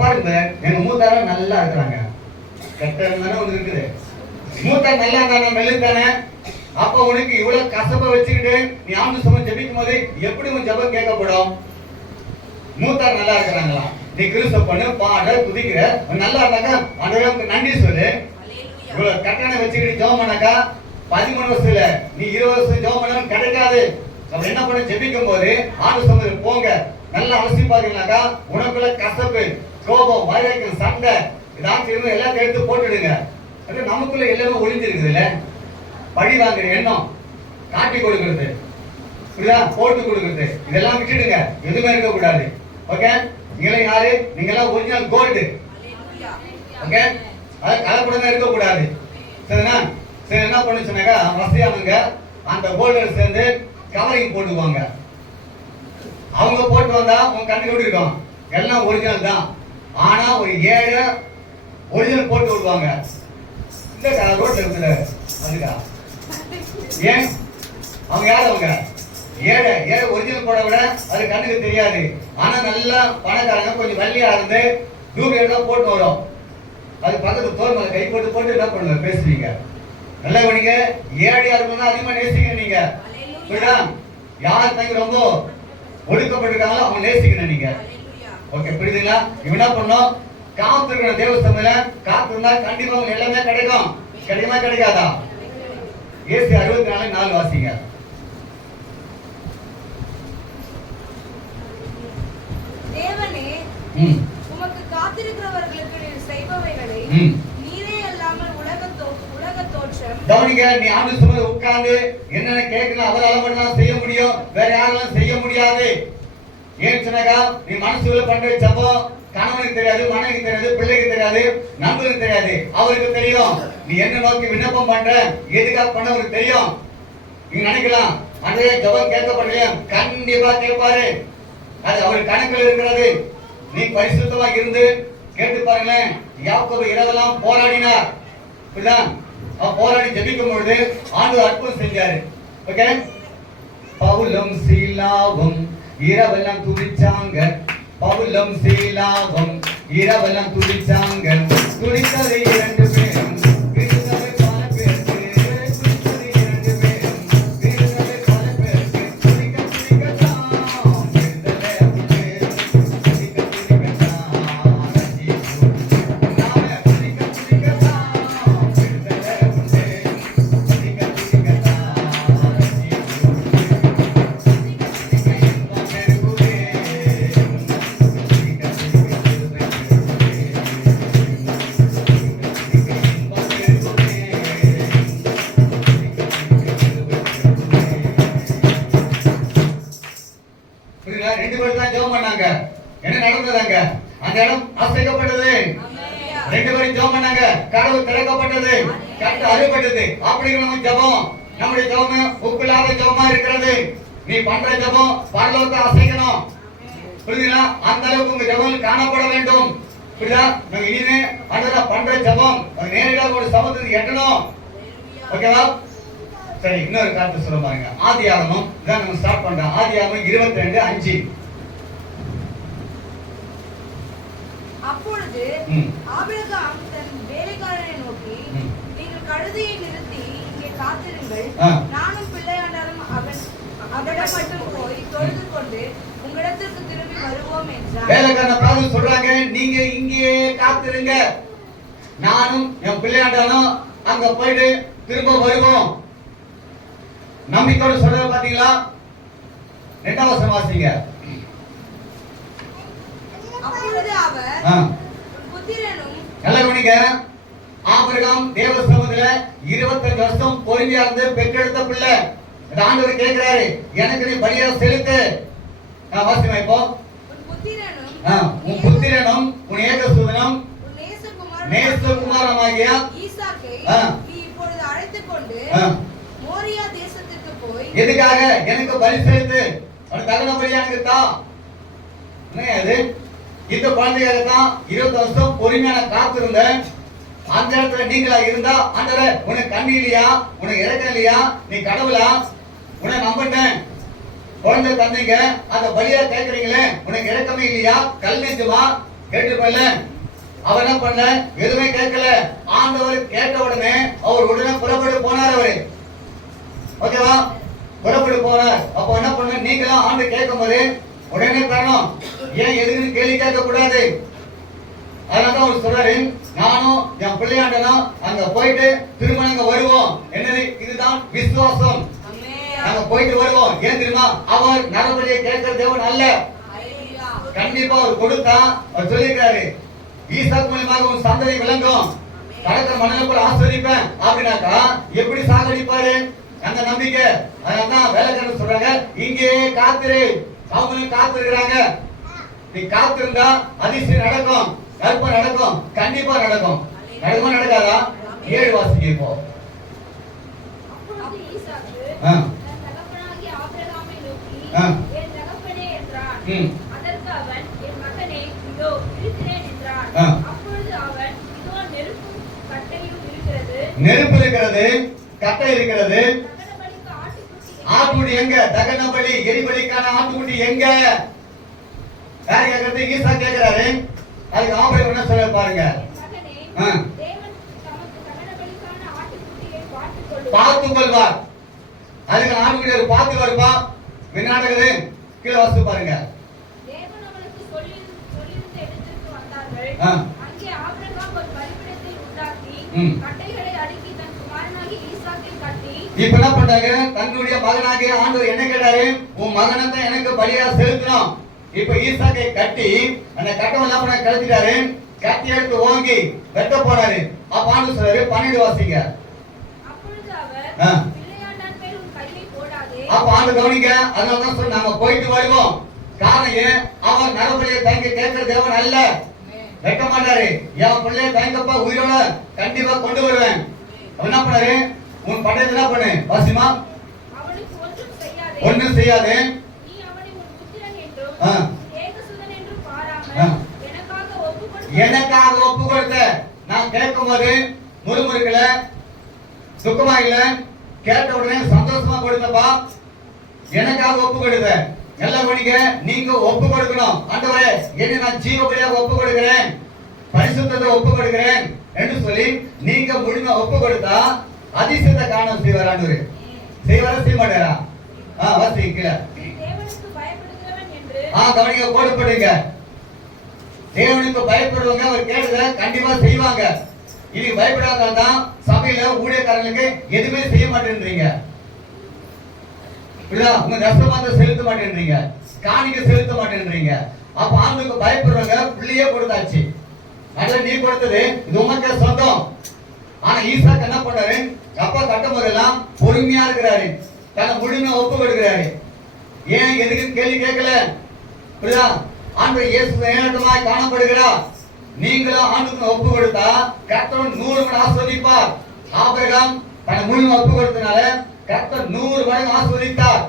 பாருங்க, எங்க மூத்தார நல்லா இருக்கிறாங்க, கெட்ட இருந்தானே ஒண்ணு இருக்குது. மூத்தார் நல்லா இருந்தானே, மெல்லுத்தானே. அப்ப உனக்கு இவ்வளவு கசப்பை வச்சுக்கிட்டு நீ ஆண்டு சும ஜெபிக்கும் போது எப்படி உன் ஜெபம் கேட்கப்படும்? மூத்தார் நல்லா இருக்கிறாங்களா? நீ கிறிஸ்தவ பண்ணு, பாட, குதிக்கிற, நல்லா இருந்தாக்கா ஆண்டவருக்கு நன்றி சொல்லு. இவ்வளவு கட்டணை வச்சுக்கிட்டு ஜெபம் பண்ணாக்கா 13 வருஷத்துல நீ 20 வருஷம் ஜெபம் பண்ணாலும் கிடைக்காது. நம்ம என்ன பண்ண, ஜெபிக்கும் போது ஆண்டு சமூகத்துல போங்க, நல்லா அலசி பாத்தீங்கன்னாக்கா உனக்குள்ள கசப்பு, கோபம், வைராக்கியம், சண்டை ஏதாச்சும் இருந்து எல்லாத்தையும் எடுத்து போட்டுடுங்க. அது நமக்குள்ள எல்லாமே ஒளிஞ்சிருக்குது இல்ல, பழி வாங்குற எண்ணம், காட்டி கொடுக்கறது, புரியுதா, போட்டு கொடுக்கறது, இதெல்லாம் விட்டுடுங்க, எதுவுமே இருக்க கூடாது. ஓகே, நீங்களே யாரு? நீங்க எல்லாம் ஒரிஜினல் கோல்டு. ஓகே, அது கலப்படமே இருக்க கூடாது. சரிண்ணா? சரி, என்ன பண்ணு சொன்னாக்கா வசதியானவங்க அந்த கோல்டர் சேர்ந்து கவரிங் போட்டுக்குவாங்க. அவங்க போட்டு வந்தா உங்க கண்ணு எப்படி இருக்கும்? எல்லாம் ஒரிஜினல் தான். ஆனா ஒரு 7 ஒரிஜினல் போட்டு விடுவாங்க. இல்லக்கா ரோட்ல இருக்குது அதுக்கா. ஏன்? அவங்க யாரு? அவங்க 7 ஒரிஜினல் போட விட அது கண்ணுக்கு தெரியாது. ஆனா நல்லா பணக்காரங்க கொஞ்சம் வள்ளியா இருந்து டூபியா போட்டு வரும். அது பக்கத்து தோல் மேல கை போட்டு போட்டு என்ன பண்ணுங்க பேசுவீங்க. நல்ல கவனிங்க, 7 யாருக்கும் அதிகமா நேசிங்க நீங்க. புரியுதா? யார் தங்க ரொம்ப ஒடுக்கப்பட்டிருக்காங்களோ அவங்க நேசிக்கணும் நீங்க. ஓகே, புரியுதுங்களா? இவன் என்ன பண்ணோம், காத்திருக்கிற தேவ சமயல காத்திருந்தா கண்டிப்பா உங்களுக்கு எல்லாமே கிடைக்கும். கிடைக்குமா கிடைக்காதா? ஏசி 64:4 வாசிங்க. தேவனே, உமக்கு காத்திருக்கிறவர்களுக்கு நீர் செய்பவைகளை நீரே அல்லாமல் உலக தோற்றம். கவனிங்க, நீ ஆண்டு சுமந்து உட்கார்ந்து என்னென்ன கேட்கணும் அவரால் மட்டும் செய்ய முடியும், வேற யாராலும் செய்ய முடியாது. ஏன் சொன்னாக்கா நீ மனசுல பண்ற ஜெபம் கணவனுக்கு தெரியாது, மனைவிக்கு தெரியாது, பிள்ளைக்கு தெரியாது, நண்பருக்கு தெரியாது, அவருக்கு தெரியும். நீ என்ன நோக்கி விண்ணப்பம் பண்ற, எதுக்காக பண்ண அவருக்கு தெரியும். நீங்க நினைக்கலாம் அன்றைய ஜெபம் கேட்கப்படலையா? கண்டிப்பா கேட்பாரு. அது அவர் கணக்கில் இருக்கிறது. நீ பரிசுத்தமா இருந்து கேட்டு பாருங்களேன். யாக்கோபு இரவெல்லாம் போராடினார். புரியுதா? அவன் போராடி ஜெபிக்கும் பொழுது ஆண்டவர் அற்புதம் செஞ்சாரு. ஓகே, பவுலும் சீலாவும் இரவெல்லாம் துதிச்சாங்க. பவுலும் சீலாவும் இரவெல்லாம் துதிச்சாங்க. துதித்தது 2 பேரும், விடுதலை பல பேருக்கு. துதித்தது 2 பேரும், விடுதலை பல பேருக்கு. துதிக்க துதிக்கத்தான் விடுதலை அங்கே. துதிக்க துதிக்கத்தான் ரட்சிப்பு. நாம துதிக்க துதிக்கத்தான் விடுதலை உண்டு. துதிக்க துதிக்கத்தான் ரட்சிப்பு. துதிக்க துதிக்க இன்பம் பெருகுவே. துதிக்க துதிக்க கிருபை பெருகுவே. புரியுதா? 2 பேர் தான் ஜெபம் பண்ணாங்க. என்ன நடந்ததாங்க? அந்த இடம் அசைக்கப்பட்டது. ரெண்டு பேரும் ஜெபம் பண்ணாங்க, கதவு திறக்கப்பட்டது, கட்டு அறுபட்டது. அப்படிங்கிற நம்ம ஜெபம், நம்முடைய ஜெபம் உப்பில்லாத ஜெபமா இருக்கிறது. நீ பண்ற ஜெபம் பரலோகத்தை அசைக்கணும். புரியுதுங்களா? அந்த அளவுக்கு உங்க ஜெபம் காணப்பட வேண்டும். புரியுதா? நம்ம இனிமே அந்த பண்ற ஜெபம் நேரடியாக ஒரு சமூகத்துக்கு எட்டணும். ஓகேவா? சரி, இன்னொரு காரணத்தை சொல்ல பாருங்க. ஆதியாகமம் இதான் நம்ம ஸ்டார்ட் பண்றோம். ஆதியாகமம் 22:5. அப்பொழுது ஆபிரகாம் தன் வேலைக்காரனை நோக்கி, நீங்கள் கழுதையை நிறுத்தி இங்கே காத்திருங்கள், நானும் பிள்ளையாண்டாரும் அவனிடம் மட்டும் போய் தொழுது கொண்டு உங்களிடத்திற்கு திரும்பி வருவோம் என்றார். வேலைக்காரனை பார்த்து சொல்றாங்க, நீங்க இங்கே காத்திருங்க, நானும் என் பிள்ளையாண்டாரும் அங்க போயிட்டு திரும்ப வருவோம். நம்பிக்கையோடு சொல்றது பாத்தீங்களா? 2ஆம் வசனம் வாசிங்க. அப்பொழுது அவர் புத்திரனும், நல்ல கவனிங்க, ஆபிரகாம் தேவ சமூகத்துல 25 வருஷம் பொறுமையா இருந்து பெற்றெடுத்த பிள்ளை. ஆண்டவர் கேட்கிறாரு, எனக்கு நீ பலியா செலுத்து. நான் வாசிமா இப்போ. உன் புத்திரனும் உன் ஏகசுதனும் நேசகுமாரமாகிய ஈசாக்கை நீ இப்பொழுது அழைத்துக் கொண்டு மோரியா தேசத்திற்கு போய், எதுக்காக? எனக்கு பலி செலுத்து, உனக்கு தகுந்த பலியா எனக்கு தா. அது இந்த குழந்தையாக தான் 20 வருஷம் பொறுமையான காத்திருந்தேன். அந்த இடத்துல நீங்களா இருந்தா, ஆண்டவரே உனக்கு கண்ணி இல்லையா, உனக்கு இறக்கம் இல்லையா, நீ கடவுளா, உன்னை நம்பிட்டேன், குழந்தை தந்தீங்க, அந்த பலியா கேட்கறீங்களே, உனக்கு இறக்கமே இல்லையா, கல் நெஞ்சுமா கேட்டுப்பல்ல. அவர் என்ன பண்ண? எதுவுமே கேட்கல. ஆண்டவர் கேட்ட உடனே அவர் உடனே புறப்பட்டு போனார். அவரு ஓகேவா? புறப்பட்டு போனார். அப்போ என்ன பண்ண? நீங்களும் ஆண்டு கேட்கும் போது உடனே தரணும். ஏன் எதுக்குன்னு கேள்வி கேட்க கூடாது. அதனால அவர் சொல்றாரு, நானும் என் பிள்ளையாண்டனும் அங்க போயிட்டு திரும்ப நாங்க வருவோம். என்னது? இதுதான் விசுவாசம். நாங்க போயிட்டு வருவோம். ஏன் தெரியுமா? அவர் நரபலியை கேட்கிற தேவன் அல்ல. கண்டிப்பா அவர் கொடுத்தா அவர் சொல்லியிருக்காரு, ஈசாக்கு மூலமாக உன் சந்ததி விளங்கும், கடற்கரை மணலை போல ஆஸ்வதிப்பேன் அப்படின்னாக்கா எப்படி சாகடிப்பாரு? அந்த நம்பிக்கை. அதனாலதான் வேலைக்காரன் சொல்றாங்க, இங்கே காத்திரு. அவங்களும் காத்திருக்கிறாங்க. நீ காத்திருந்தா அதிசயம் நடக்கும், கற்பம் நடக்கும், கண்டிப்பா நடக்கும். நடக்குமா நடக்காதா? 7 வாசிங்க இப்போ. அப்பொழுது ஈசாக்கு தன் தகப்பனாகிய ஆபிரகாமை நோக்கி, என் தகப்பனே என்றான். அதற்கு அவன், என் மகனே, இதோ இருக்கிறேன் என்றான். அப்பொழுது அவன், இதோ நெருப்பும் கட்டையும் இருக்கிறது, நெருப்பு இருக்கிறது, கட்டை இருக்கிறது, தகனபலிக்கு ஆட்டுக்குட்டி எங்க? தகன பலி எரிபலிக்கான ஆட்டுக்குட்டி எங்க? யார் கேட்கறது? ஈசா கேட்கிறாரு. அதுக்கு ஆபிரகாம் என்ன சொல்ல பாருங்க. தேவன் தமக்கு தகனபலிக்கான ஆட்டுக்குட்டியை பார்த்துக் கொள்வார். அதுக்கு ஆட்டுக்குட்டி பார்த்து வருப்பா. வினாடுகிறது கீழே வாசித்து பாருங்க. தேவன் அவனுக்கு சொல்லியிருந்த இடத்திற்கு வந்தார்கள். அங்கே ஆபிரகாம் ஒரு பலிபீடத்தை உண்டாக்கி கட்டைகளை அடுக்கி தன் குமாரனாகிய ஈசாக்கை கட்டி. இப்ப என்ன பண்றாங்க? தன்னுடைய மகனாகிய ஆண்டவர் என்ன கேட்டாரு? உன் மகனை தான் எனக்கு பலியா செலுத்தணும். இப்ப ஈசாக்கை கட்டி அந்த கட்டம் என்ன பண்ண கழிச்சிட்டாரு. கட்டி எடுத்து ஓங்கி வெட்ட போனாரு. அப்ப ஆண்டு சொல்றாரு 12 வாசிங்க. அப்பொழுது அவர், பிள்ளையாண்டான் மேல் உன் கையை போடாதே. அப்ப ஆண்டு கவனிங்க. அதனாலதான் சொல்ல நாம போயிட்டு வருவோம். காரணம் ஏன்? அவர் நரபலியை தங்க கேட்கிற தேவன் அல்ல. வெட்ட மாட்டாரு. என் பிள்ளைய தங்கப்பா உயிரோட கண்டிப்பா கொண்டு வருவேன். என்ன பண்ணாரு? உன் பட்டத்தை என்ன பண்ணு வாசிமா. அவனுக்கு ஒன்றும் செய்யாதே. நீ அவனை உன் புத்திரன் என்றும் ஏகசுதன் என்றும் பாராமல் எனக்காக ஒப்பு கொடுத்த. நான் கேட்கும் போது முறுமுறுக்கல, சுத்தமா இல்ல, கேட்ட உடனே சந்தோஷமா கொடுத்தப்பா. எனக்காக ஒப்பு கொடுத்த. எல்லாம் பண்ணிக்க. நீங்க ஒப்பு கொடுக்கணும். ஆண்டவரே, என்ன நான் ஜீவபலியாக ஒப்பு கொடுக்கிறேன், பரிசுத்தத்தை ஒப்பு கொடுக்கிறேன் என்று சொல்லி நீங்க முழுமை ஒப்பு கொடுத்தா அதிசயத்தை காண செய்வார். ஆண்டவர் செய்வாரா செய்ய மாட்டாரா? வாசிக்கல. தேவனுக்கு பயப்படுகிறவன் என்று கவனிக்க போடப்படுங்க. தேவனுக்கு பயப்படுறவங்க அவர் கேட்டதை கண்டிப்பா செய்வாங்க. இதுக்கு பயப்படாதான் சபையில ஊழியக்காரங்களுக்கு எதுவுமே செய்ய மாட்டேன்றீங்க. உங்க நஷ்டமாத்த செலுத்த மாட்டேன்றீங்க, காணிக்க செலுத்த மாட்டேன்றீங்க. அப்ப ஆண்டுக்கு பயப்படுறவங்க பிள்ளையே கொடுத்தாச்சு. அதனால நீ கொடுத்தது இது உமக்கே சொந்தம். ஆனா ஈசாக்கு என்ன பண்ணாரு? அப்பா கட்டும் போதெல்லாம் பொறுமையா இருக்கிறாரு, தன்னை முழுமையா ஒப்பு கொடுக்கிறாரு. ஏன் எதுக்கு கேள்வி கேட்கல. புரியுதா? ஆண்டவர் இயேசு நேரமாய் காணப்படுகிறார். நீங்களும் ஆண்டுக்கு ஒப்பு கொடுத்தா கர்த்தர் 100 மடங்கு ஆசீர்வதிப்பார். ஆபிரகாம் தன்னை முழுமையாக ஒப்பு கொடுத்தனால கர்த்தர் 100 மடங்கு ஆசீர்வதித்தார்.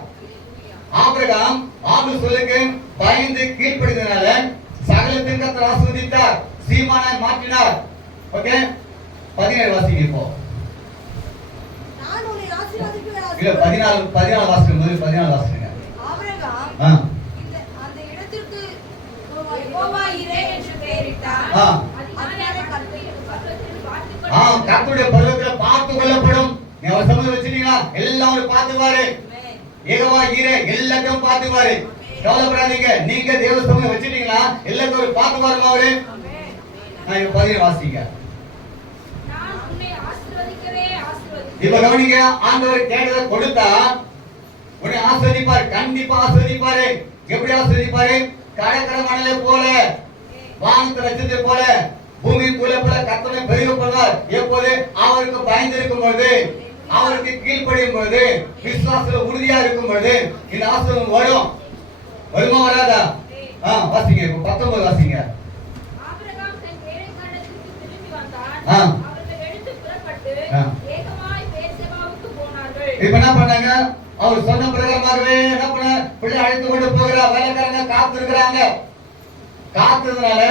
ஆபிரகாம் ஆண்டவர் சொல்லுக்கு பயந்து கீழ்ப்படிந்தனால சகலத்தையும் கர்த்தர் ஆசீர்வதித்தார், சீமானாய் மாற்றினார். ஓகே, 17 வாசிங்க. இப்போ நான் உன்னை ஆசீர்வதிப்பேன். இல்ல 14 வாசிங்க. முதல்ல 14 வாசிங்க. ஆபிரகாம் அந்த இடத்திற்கு யெகோவா ஈரே என்று பெயரிட்டார். கர்த்தருடைய பர்வதத்தில் பார்த்து கொள்ளப்படும். நீ அவர் சமூகத்தில் வச்சிட்டீங்களா, எல்லாம் அவர் பார்த்துவாரு. யெகோவா ஈரே எல்லாத்தையும் பார்த்துவாரு. கவலைப்படாதீங்க, நீங்க தேவ சமூகம் வச்சிட்டீங்களா, எல்லாத்தையும் அவர் பார்த்துவாருமா அவரு. நான் 17 வாசிங்க. இப்ப கவனிங்க, ஆண்டவர் கேட்டதை கொடுத்தா உன்னை ஆசீர்வதிப்பார், கண்டிப்பா ஆசீர்வதிப்பாரு. எப்படி ஆசீர்வதிப்பாரு? கடற்கரை மணலை போல, வானத்து நட்சத்திரத்தை போல, பூமி போல கர்த்தரை பெருகப்படுவார். எப்போது? அவருக்கு பயந்து இருக்கும் பொழுது, அவருக்கு கீழ்ப்படியும் பொழுது, விசுவாசத்துல உறுதியா இருக்கும் பொழுது இந்த ஆசீர்வாதம் வரும். வருமா வராதா? வாசிங்க. இப்ப 19 வாசிங்க. ஆபிரகாம் தன் வேலைக்காரனுக்கு திரும்பி வந்தான். அவர்கள் எடுத்து புறப்பட்டு ஏகமாய் பேர்சேபாவுக்கு போனார்கள். இப்ப என்ன பண்ணாங்க? அவர் சொன்ன பிரகாரமாகவே என்ன பண்ண, பிள்ளை அழைத்து கொண்டு போகிறா. வேலைக்காரங்க காத்திருக்கிறாங்க. காத்திருந்தனால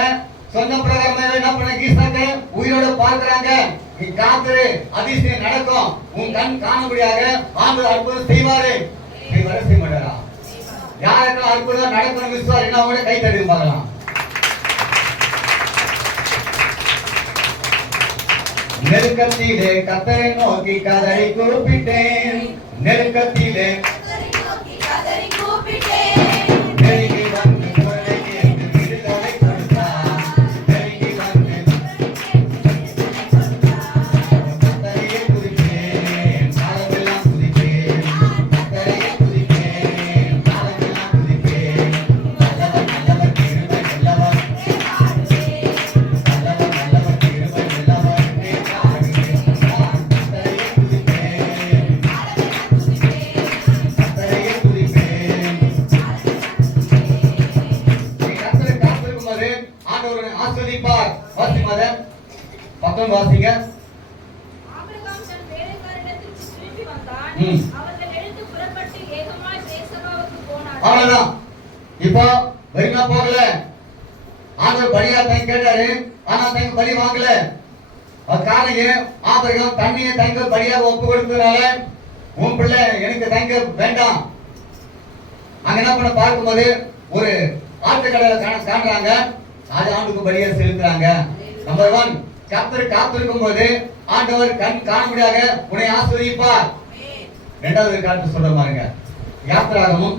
சொன்ன பிரகாரமாகவே என்ன பண்ண, ஈசாக்கை உயிரோட பார்க்கிறாங்க. நீ காத்திரு, அதிசயம் நடக்கும். உன் கண் காணும்படியாக ஆண்டவர் அற்புதம் செய்வாரு. செய்வாரா செய்ய மாட்டாரா? யாருக்கு அற்புதம் நடக்கணும் விசுவாசம் என்ன கூட கை தட்டி பார்க்கலாம். நெருக்கத்திலே கர்த்தரை நோக்கி கதறி கூப்பிட்டேன். நெருக்கத்திலே நெருங்கி வந்து குரலை கேட்டு விடுதலை கொடுத்தார். நெருங்கி வந்து கர்த்தரையே துதிப்பேன், காலமெல்லாம் துதிப்பேன். கர்த்தரையே துதிப்பேன், காலமெல்லாம் துதிப்பேன். நல்லவர் நல்லவர் கிருபை உள்ளவர், நல்லவர் நல்லவர் கிருபை உள்ளவர் என்றே பாடுவேன். கர்த்தரையே துதிப்பேன், கர்த்தரையே துதிப்பேன். நீ கர்த்தரை காத்திருக்கும்போது ஆண்டவர் உன்னை ஆசீர்வதிப்பார். வாசிமாத 19 வாசிங்க. ஆபிரகாம் தன் வேலைக்காரனிடத்திற்கு திரும்பி வந்தான். அவர்கள் எடுத்து புறப்பட்டு ஏகமாய் பேர்சேபாவுக்கு போனார்கள். அவ்வளவுதான். இப்போ வெறுமையா போகல. ஆண்டவர் பலியா தங்க கேட்டாரு, ஆனா தங்க பலி வாங்கல. அது காரணம் ஏன்? ஆபிரகாம் தண்ணியை தங்க பலியாக ஒப்பு கொடுத்ததுனால உன் பிள்ளை எனக்கு தங்க வேண்டாம். அங்க என்ன பண்ண பார்க்கும்போது ஒரு ஆட்டுக்கடலை காண்றாங்க. அது ஆண்டுக்கு பலியா செலுத்துறாங்க. நம்பர் 1, கர்த்தர் காத்திருக்கும் போது ஆண்டவர் கண் காணும்படியாக உன்னை ஆசீர்வதிப்பார். இரண்டாவது காட்டு சொல்ற பாருங்க, யாத்திராகமம்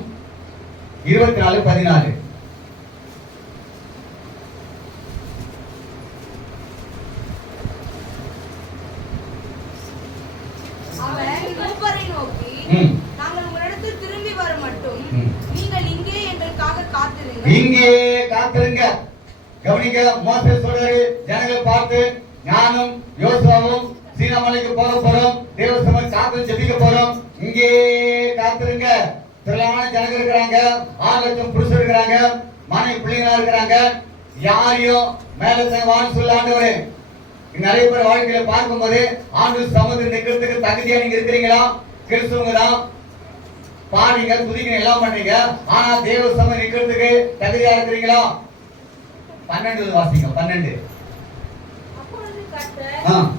24:14. அவன் மூப்பரை நோக்கி, நாங்கள் உங்களிடத்தில் திரும்பி வர மட்டும் நீங்கள் இங்கே எங்களுக்காக காத்திருங்கள். இங்கே காத்திருங்க. கவனிங்க, மோசே சொல்றாரு, ஜனங்களை பார்த்து ஞானம் யோசுவாவும் சீனாமலைக்கு போக போறோம், தேவசமன் காத்து ஜெபிக்க போறோம். இங்கே காத்திருங்க. திரளான ஜனங்க இருக்கிறாங்க, 6 லட்சம் புருஷர் இருக்கிறாங்க, மனைவி பிள்ளைங்களா இருக்கிறாங்க. யாரையும் மேல வான்னு சொல்ல ஆண்டவரே. நிறைய பேர் வாழ்க்கையில பார்க்கும்போது ஆண்டு சமுதிரம் நிக்கிறதுக்கு தகுதியா நீங்க இருக்கிறீங்களா? கிறிஸ்துவங்க தான் பாருங்க, துதிங்க, எல்லாம் பண்றீங்க. ஆனா தேவ சமூகம் நிக்கிறதுக்கு தகுதியா இருக்கிறீங்களா? 12 வாசிங்க. 12. அப்பொழுது கர்த்தர்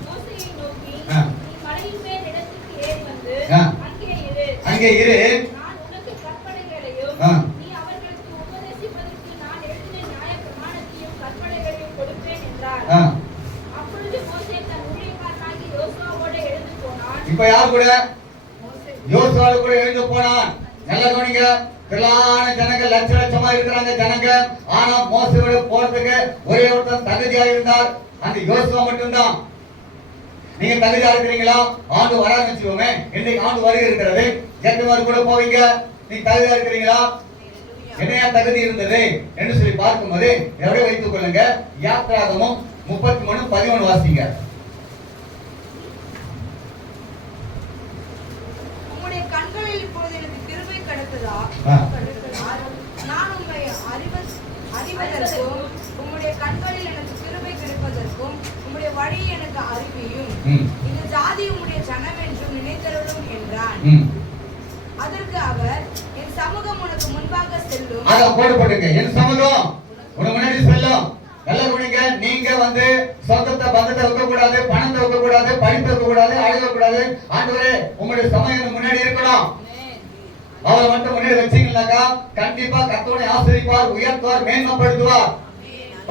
மோசேயை நோக்கி, நீ மலையின் மேல் இடத்துக்கு ஏறி வந்து அங்கே இரு. நான் உனக்கு கற்பனைகளையும் நீ அவர்களுக்கு உபதேசிப்பதற்கு நான் எழுதின நியாயப்பிரமாணத்தையும் கற்பனைகளையும் கொடுப்பேன் என்றார். அப்பொழுது மோசே தன் ஊழியக்காரனாகிய யோசுவாவோடு எழுந்து போனான். இப்ப யார் கூட? யோசுவாவோடு கூட எழுந்து போனான். நல்லா கவனிங்க, திரளான ஜனங்க, லட்ச லட்சமா இருக்கிறாங்க ஜனங்க. ஆனா மோசேயோட போறதுக்கு ஒரே ஒருத்தர் தகுதியா இருந்தார், அந்த யோசுவா மட்டும்தான். நீங்க தகுதியா இருக்கிறீங்களா? ஆண்டு வரான்னு வச்சுக்கோங்க. இன்னைக்கு ஆண்டு வருகை இருக்கிறது, ஜெகமார் கூட போவீங்க. நீ தகுதியா இருக்கிறீங்களா? என்னையா தகுதி இருந்தது என்று சொல்லி பார்க்கும்போது எவ்வளவு வைத்துக் கொள்ளுங்க. யாத்திராகமம் 33:11 வாசிங்க. உம்முடைய கண்களில் இப்பொழுது எனக்கு கிருபை கிடைத்ததா? நான் உம்மை அறிவதற்கும் உம்முடைய கண்களில் எனக்கு கிருபை கிடைப்பதற்கும் உம்முடைய வழி எனக்கு அறிவியும். இந்த ஜாதி உம்முடைய ஜனம் என்றும் நினைத்தருளும் என்றான். அதற்கு அவர், என் சமூகம் உனக்கு முன்பாக செல்லும். அத போடுங்க, என் சமூகம் உனக்கு முன்னாடி செல்லும். நல்ல குடிங்க. நீங்க வந்து சொந்தத்தை பந்தத்தை வைக்க கூடாது, பணத்தை வைக்க கூடாது, படிப்பு வைக்க கூடாது, அழக கூடாது. ஆண்டவரே உங்களுடைய சமயம் முன்னாடி இருக்கணும். அவரை மட்டும் முன்னாடி வச்சீங்கன்னாக்கா கண்டிப்பா கர்த்தரை ஆசீர்வதிப்பார், உயர்த்துவார், மேன்மைப்படுத்துவார்.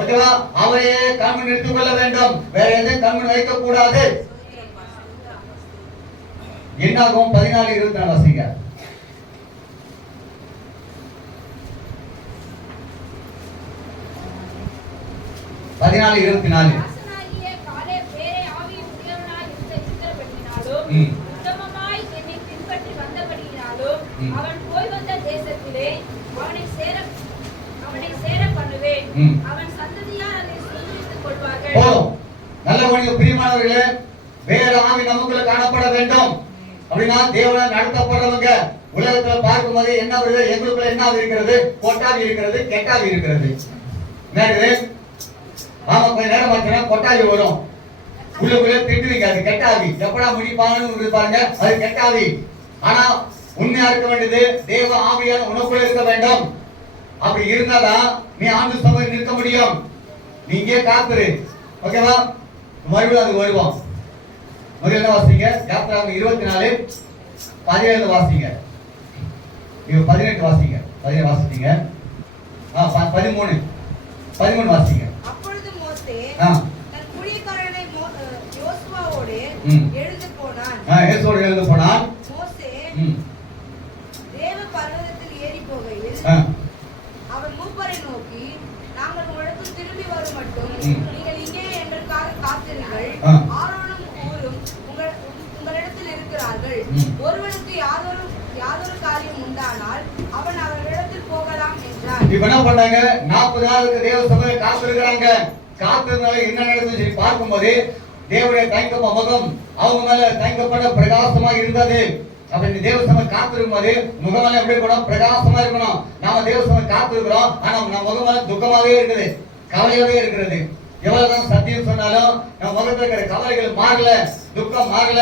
ஓகேவா? அவரையே கண்முன் நிறுத்திக் கொள்ள வேண்டும், வேற எதையும் கண்முன் வைக்க கூடாது. என்னாகும் 14:24 வாசிங்க. 14:24. தாசனாகிய காலேப் வேறே ஆவியின் உடையவனாய் இருக்கிறபடியினாலும், உத்தமமாய் என்னை பின்பற்றி வந்தபடியினாலும், அவன் போய் வந்த தேசத்திலே அவனை சேர பண்ணுவேன். அவன் சந்ததியார் அதை சுதந்தரித்துக் கொள்வார்கள். நல்ல கொஞ்சம் பிரியமானவர்களே, வேற ஆவி நமக்குள்ள காணப்பட வேண்டும். அப்படின்னா தேவனை நடத்தப்படுறவங்க உலகத்துல பார்க்கும்போது என்ன வருது? எங்களுக்குள்ள என்ன இருக்கிறது? கொட்டாவி இருக்கிறது, கெட்டாவி இருக்கிறது. ஆமா, கொஞ்ச நேரம் பார்த்தீங்கன்னா கொட்டாவி வரும், உள்ளுக்குள்ள திட்டுவீங்க, அது கெட்டாவி. எப்படா முடிப்பாங்கன்னு பாருங்க, அது கெட்டாவி. ஆனா உண்மையா இருக்க வேண்டியது தேவ ஆவியான உனக்குள்ள இருக்க வேண்டும். அப்படி இருந்தாதான் நீ ஆண்டு சபையில் நிற்க முடியும். நீங்க காத்துரு. ஓகேவா? மறுபடியும் அது வருவோம். முதல்ல வாசிங்க. யாத்திராகமம் 24:17 வாசிங்க. 18 வாசிங்க. 17 வாசிட்டீங்க. 13 வாசிங்க. அப்பொழுது மோசே தன் ஊழியக்காரனை யோசுவாவோடு எழுந்து போனான். மோசே தேவ பர்வதத்தில் ஏறி போகையில் அவன் மூப்பரை நோக்கி, நாங்கள் உங்களிடத்தில் திரும்பி வரும் மட்டும் நீங்கள் இங்கே எங்களுக்காக காத்திருங்கள். ஆரோனும் ஊரும் உங்களிடத்தில் இருக்கிறார்கள். ஒருவனுக்கு யாதொரு காரியம் உண்டானால் அவன் அவர்களிடத்தில் போகலாம் என்றார். இப்ப என்ன பண்ணாங்க? 40 நாளுக்கு தேவ சபையில காத்திருக்கிறாங்க. காத்திருந்தால என்ன நடந்துச்சு பார்க்கும்போது தேவனுடைய தயங்கப்ப முகம் அவங்க மேல தயங்கப்பட பிரகாசமா இருந்தது. அப்ப இந்த தேவ சபை காத்திருக்கும் போது முகமெல்லாம் எப்படி இருக்கணும்? பிரகாசமா இருக்கணும். நாம தேவ சபை காத்திருக்கிறோம், ஆனா நம்ம முகமெல்லாம் துக்கமாவே இருக்குது, கவலையாவே இருக்கிறது. எவ்வளவுதான் சத்தியம் சொன்னாலும் நம்ம முகத்துல இருக்கிற கவலைகள் மாறல, துக்கம் மாறல.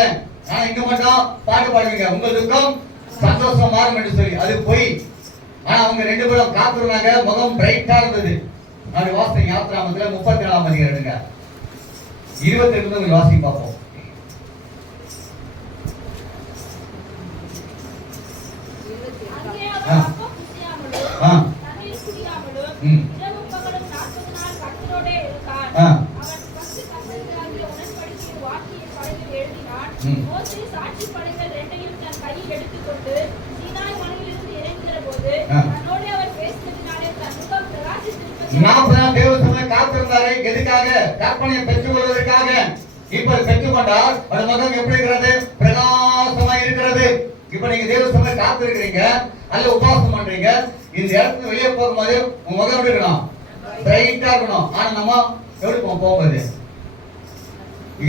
ஆனா இங்க மட்டும் பாட்டு பாடுவீங்க, உங்க துக்கம் சந்தோஷம் மாறும் என்று சொல்லி. அது பொய். ஆனா அவங்க 2 பேரும் காத்திருந்தாங்க, முகம் பிரைட்டா இருந்தது. நான் வாசிங்க. யாத்திராகமத்துல 34ஆம் அதிகாரங்க 22 வாசி பார்ப்போம். அங்கே அவர் அப்பம் புசியாமலும் தண்ணீர் குடியாமலும் இரவும் பகலும் 40 நாள் கர்த்தரோடே இருந்தார். அவன் 10 கட்டளைகளாகிய உடன்படிக்கையின் வாக்கிய பலகையில் எழுதினான். மோசே சாட்சி பலகைகள் 2ஐயும் தன் கையில் எடுத்துக்கொண்டு சீனாய் மலையிலிருந்து இறங்குகிற போது தன்னோடு அவர் பேசினதினாலே தன் முகம் பிரகாசித்திருப்பது. 40 நாள் தேவ சபை காத்திருந்தாரு. எதுக்காக? கற்பனையை பெற்றுக் கொள்வதற்காக. இப்ப பெற்றுக்கொண்டால் அந்த முகம் எப்படி இருக்கிறது? பிரகாசமா இருக்கிறது. இப்ப நீங்க தேவ சபை காத்திருக்கிறீங்க, அல்ல உபாசம் பண்றீங்க, இந்த இடத்துல வெளியே போகும்போது உங்க முகம் எப்படி இருக்கணும்? பிரைட்டா இருக்கணும். ஆனா நம்ம எப்படி போகும்போது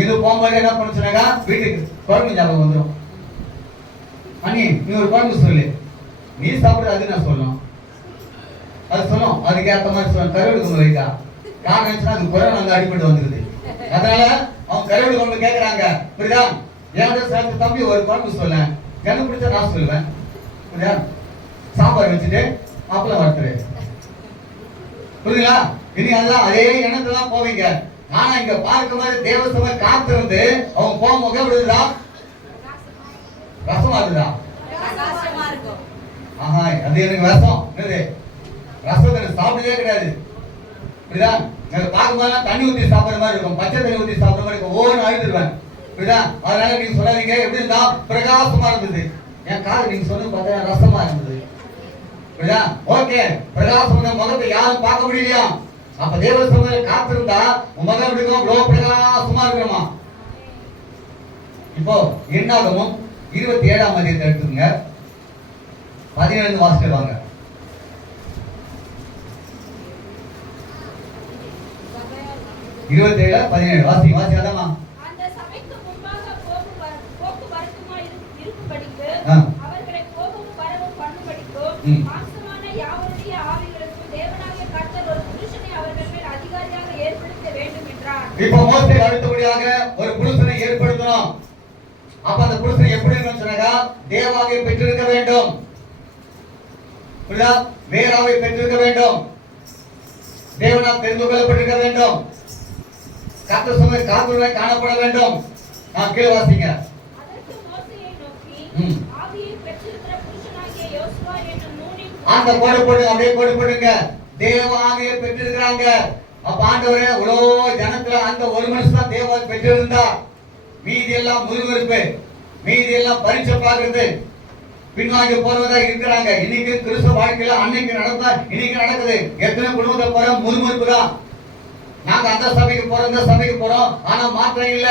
இது போகும்போது என்ன பண்ண சொன்னாங்க? வீட்டுக்கு குழம்பு ஞாபகம் வந்துடும். அண்ணி நீ ஒரு குழம்பு சொல்லு, நீ சாப்பிடுறது அது நான் சொல்லணும், அது சொன்னோம். அதுக்கு ஏற்ற மாதிரி சொல்ல கருவடு கொண்டு வைக்கா. காரணம் அது குறை நாங்க அடிப்பட்டு வந்துருது. அதனால அவங்க கருவடு கொண்டு கேட்கறாங்க. புரியுதா? ஏன் தம்பி ஒரு குழம்பு சொல்ல, எனக்கு பிடிச்ச நான் சொல்லுவேன். புரியுதா? சாம்பார் வச்சுட்டு அப்பளம் வறுத்துரு. புரியுங்களா? இனி அதெல்லாம் அதே எண்ணத்துல போவீங்க. ஆனா இங்க பார்க்கும்போது தேவ சபை காத்திருந்து அவங்க போகும்போது விடுதா? ரசமா இருக்குதா? ஆஹா, அது எனக்கு விஷம். என்னது? ரசத்தை சாப்பிடவே கிடையாது. புரியுதா? நீங்க பார்க்கும்போது தண்ணி ஊற்றி சாப்பிடுற மாதிரி இருக்கும், பச்சை தண்ணி ஊற்றி சாப்பிடுற மாதிரி இருக்கும். ஓன்னு அழுதுருவேன். புரியுதா? அதனால நீங்க சொல்லாதீங்க. எப்படி இருந்தா? பிரகாசமா இருந்தது. என் காது நீங்க சொன்னது பார்த்தா ரசமா இருந்தது. புரியுதா? ஓகே, பிரகாசம் முகத்தை யாரும் பார்க்க முடியலையா? அப்ப தேவ சபையில காத்திருந்தா உன் முகம் எப்படி இருக்கும்? இவ்வளவு பிரகாசமா இருக்கணுமா? இப்போ என்னாகமும் 27ஆம் அதிகாரத்தை எடுத்துங்க. 17 வாசிட்டு வாங்க. 27:17 வாசி அதாமா. அந்த சபைக்கு முன்பாக போக்குவரத்துமா இருக்கும்படிக்கு அவர்களை போகவும் வரவும் பண்ணும்படிக்கும் மாம்சமான யாவருடைய ஆவிகளுக்கும் தேவனாகிய கர்த்தர் ஒரு இப்ப மோசே அடுத்தபடியாக ஒரு புருஷனை ஏற்படுத்தணும். அப்ப அந்த புருஷனை எப்படி இருக்கணும்னு சொன்னாக்கா தேவாவை பெற்றிருக்க வேண்டும். புரியுதா? வேறாவை பெற்றிருக்க வேண்டும். தேவனால் தெரிந்து கொள்ளப்பட்டிருக்க வேண்டும். கர்த்தர் சொன்ன காத்துள்ள காணப்பட வேண்டும். நான் கீழே வாசிங்க. அதற்கு மோசேயை நோக்கி ம். ஆவியை பெற்றிருக்கிற புருஷனாகிய யோசுவா என்னும் நூனின் அந்த கோடு போடுங்க, அப்படியே கோடு போடுங்க. தேவ ஆவியை பெற்றிருக்கிறாங்க. அப்ப ஆண்டவரே இவ்வளோ ஜனத்துல அந்த ஒரு மனுஷன் தான் தேவ ஆவியை பெற்றிருந்தா, மீதி எல்லாம் முருகருப்பு, மீதி எல்லாம் பரீட்சை பார்க்கறது, பின்வாங்கி போறவங்க இருக்கிறாங்க. இன்னைக்கு கிறிஸ்துவ வாழ்க்கையில அன்னைக்கு நடந்தா இன்னைக்கு நடக்குது. எத்தனை குடும்பத்தை போற முறுமுறுப்பு தான். நாங்க அந்த சபைக்கு போறோம், இந்த சபைக்கு போறோம், ஆனா மாற்றம் இல்ல.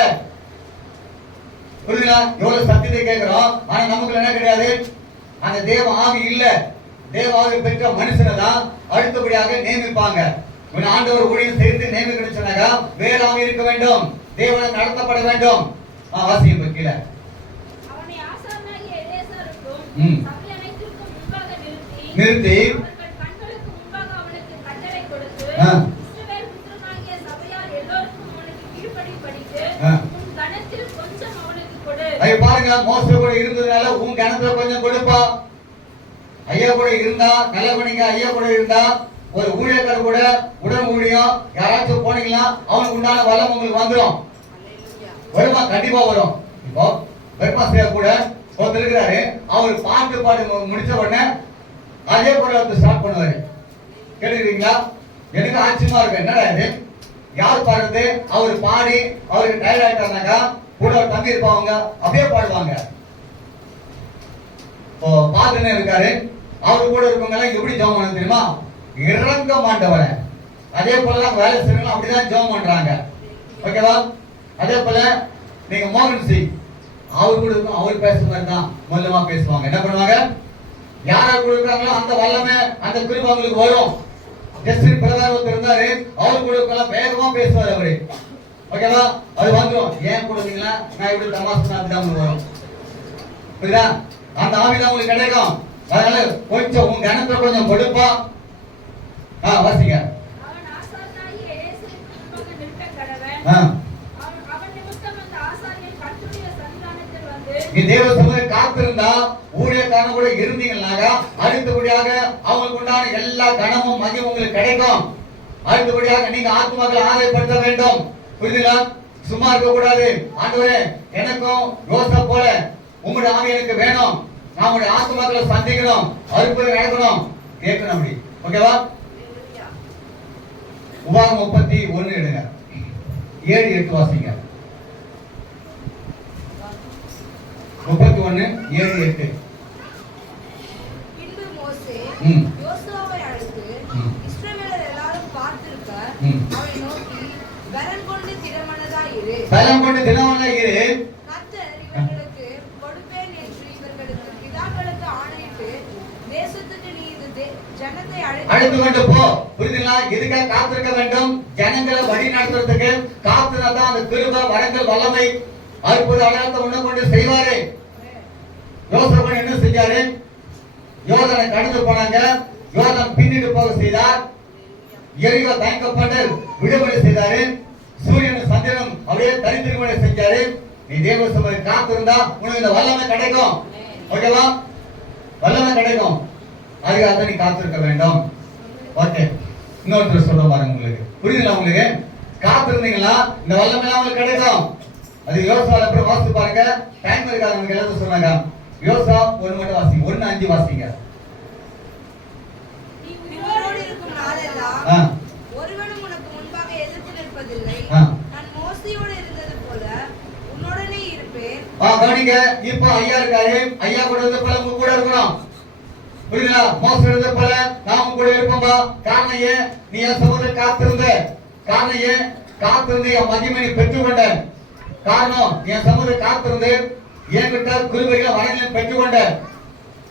புரியுதா? எவ்வளவு சத்தியத்தை கேட்கிறோம், ஆனா நமக்கு என்ன கிடையாது, அந்த தேவ ஆவி இல்ல. தேவ ஆவி பெற்ற மனுஷனை தான் அடுத்தபடியாக நியமிப்பாங்க. ஆண்டவர் ஊழியம் செய்து நியமிக்கணும்னு சொன்னாங்க வேற ஆவி இருக்க வேண்டும், தேவனை நடத்தப்பட வேண்டும். வாசியம் கீழே அவனை ஆசாரியனாகிய எலெயாசாருக்கும் ம். சபை அனைத்திற்கும் முன்பாக நிறுத்தி அவர்கள் கண்களுக்கு முன்பாக அவனுக்கு கட்டளை கொடுத்து ஆ. இஸ்ரவேல் புத்திரனாகிய சபையார் எல்லோருக்கும் அவனுக்கு கீழ்ப்படியும்படிக்கு ஆ. உன் கணத்தில் கொஞ்சம் அவனுக்கு கொடு. ஐயா பாருங்க, மோசே கூட இருந்ததுனால உன் கணத்துல கொஞ்சம் கொடுப்பா. ஐயா கூட இருந்தா நல்ல பண்ணிங்க. ஐயா கூட இருந்தா ஒரு ஊழியக்காரர் கூட உடன் ஊழியம் யாராச்சும் போனீங்கன்னா அவனுக்கு உண்டான வல்லம் உங்களுக்கு வந்துடும். வருமா? கண்டிப்பா வரும். இப்போ பெருமாசியா கூட ஒருத்தர் இருக்கிறாரு, அவர் பாட்டு பாடி முடிச்ச உடனே அதே கூட ஸ்டார்ட் பண்ணுவாரு. கேட்டுக்கிறீங்களா? எனக்கு ஆச்சரியமா இருக்கு, என்னடா இது யார் பாடுறது? அவர் பாடி அவருக்கு டயர்ட் ஆயிட்டாருனாக்கா கூட ஒரு தம்பி இருப்பாங்க, அப்படியே பாடுவாங்க. பாதுன்னு இருக்காரு, அவரு கூட இருக்கவங்க எல்லாம் எப்படி ஜெபம் பண்ண தெரியுமா? இறங்க மாட்டவன. அதே போலதான் வேலை செய்யணும், அப்படிதான் ஜெபம் பண்றாங்க. ஓகேவா? அதே போல நீங்க மோகன் சிங் அவர் கூட இருக்கும், அவர் பேசுற மாதிரி தான் மொல்லமா பேசுவாங்க. என்ன பண்ணுவாங்க? யார் கூட இருக்காங்களோ அந்த வல்லமே அந்த கிருபை அவங்களுக்கு வரும். ஜஸ்டின் பிரதான ஒருத்தர் இருந்தாரு, அவர் கூட இருக்கலாம் வேகமா பேசுவார் அவரு. ஓகேவா? அது வந்துடும். ஏன் கொடுத்தீங்களா நான் இப்படி தமாசு அப்படிதான் வரும். புரியுதா? அந்த ஆவிதான் உங்களுக்கு கிடைக்கும். அதனால கொஞ்சம் உங்க கணத்துல கொஞ்சம் கொடுப்பா. வாசிங்க. அவன் ஆசாரியனாகிய எலெயாசாருக்கு முன்பாக நிற்க கடவன். அவன் நிமித்தம் அந்த ஆசாரியன் கர்த்தருடைய சன்னிதானத்தில் வந்து நீ தேவ சமூகத்தை காத்திருந்தா ஊழியக்காரன் கூட இருந்தீங்கன்னாக்க அடுத்தபடியாக அவங்களுக்கு உண்டான எல்லா கனமும் மகிமும் உங்களுக்கு கிடைக்கும். அடுத்தபடியாக நீங்க ஆத்மாக்களை ஆதாயப்படுத்த வேண்டும். புரியுதுங்களா? சும்மா இருக்க கூடாது. ஆண்டவரே எனக்கும் யோசனை போல உங்களுடைய ஆவி எனக்கு வேணும், நம்முடைய ஆத்மாக்களை சந்திக்கணும், அற்புதம் நடக்கணும், கேட்கணும். அப்படி ஓகேவா? உபாகம் 31 எடுங்க, 7-8 வாசிங்க. 31:7-8. பின்பு மோசே ம். யோசுவாவை அழைத்து ம். இஸ்ரவேலர் எல்லாரும் பார்த்திருக்க ம். அவனை நோக்கி பலன் கொண்டு திடமனதாயிரு. பலம் கொண்டு தினவனா இரு. கர்த்தர் இவர்களுக்கு கொடுப்பேன் என்று இவர்களுக்கு பிதாக்களுக்கு ஆணையிட்டு தேசத்துக்கு நீ இது ஜனத்தை அழைத்து கொண்டு போ. புரியுதுங்களா? இதுக்காக காத்திருக்க வேண்டும். ஜனங்களை வழி நடத்துறதுக்கு காத்துனாதான் அந்த கிருபை வரங்கள் வல்லமை அற்புத அடையாளத்தை உன்னை கொண்டு செய்வாரு. யோசனை என்ன செஞ்சாரு? யோதனை கடந்து போனாங்க, யோதன் பின்னிட்டு போக செய்தார். எரிகோ தயக்கப்பட்டு விடுதலை செய்தாரு. சூரியன் சந்திரன் அப்படியே தரித்திருக்க செஞ்சாரு. நீ தேவ சபை காத்திருந்தா உனக்கு இந்த வல்லமை கிடைக்கும். ஓகேவா? வல்லமை கிடைக்கும். அதுக்காக நீ காத்திருக்க வேண்டும். ஓகே, இன்னொருத்தர் சொல்ற பாருங்க, உங்களுக்கு புரியுதுங்களா? உங்களுக்கு காத்திருந்தீங்களா இந்த வல்லமை உங்களுக்கு கிடைக்கும். அது யோசுவால அப்புறம் வாசிச்சு பாருங்க. டைம் இருக்காது நமக்கு எல்லாத்தையும் சொன்னாங்க. யோசுவா 1 மட்டும் வாசிங்க, 1:5 வாசிங்க. நீ உயிரோடு இருக்கும் நாளெல்லாம் ஒருவனும் உனக்கு முன்பாக எதிர்த்து நிற்பதில்லை. நான் மோசேயோடு இருந்தது போல உன்னுடனே இருப்பேன். கவனிங்க, இப்போ ஐயா இருக்காரு, ஐயா கூட இருந்த போல உங்க கூட இருக்கணும். புரியுதா? மோசே இருந்த போல நாம கூட இருப்போம்பா. காரணம் ஏன்? நீ என் சமூகத்தை காத்திருந்த. காரணம் ஏன்? காத்திருந்து என் மகிமை பெற்றுக்கொண்ட. காரணம் என் சமூகத்தை காத்திருந்து என்கிட்ட கிருபைகளை வளங்களை பெற்றுக்கொண்ட.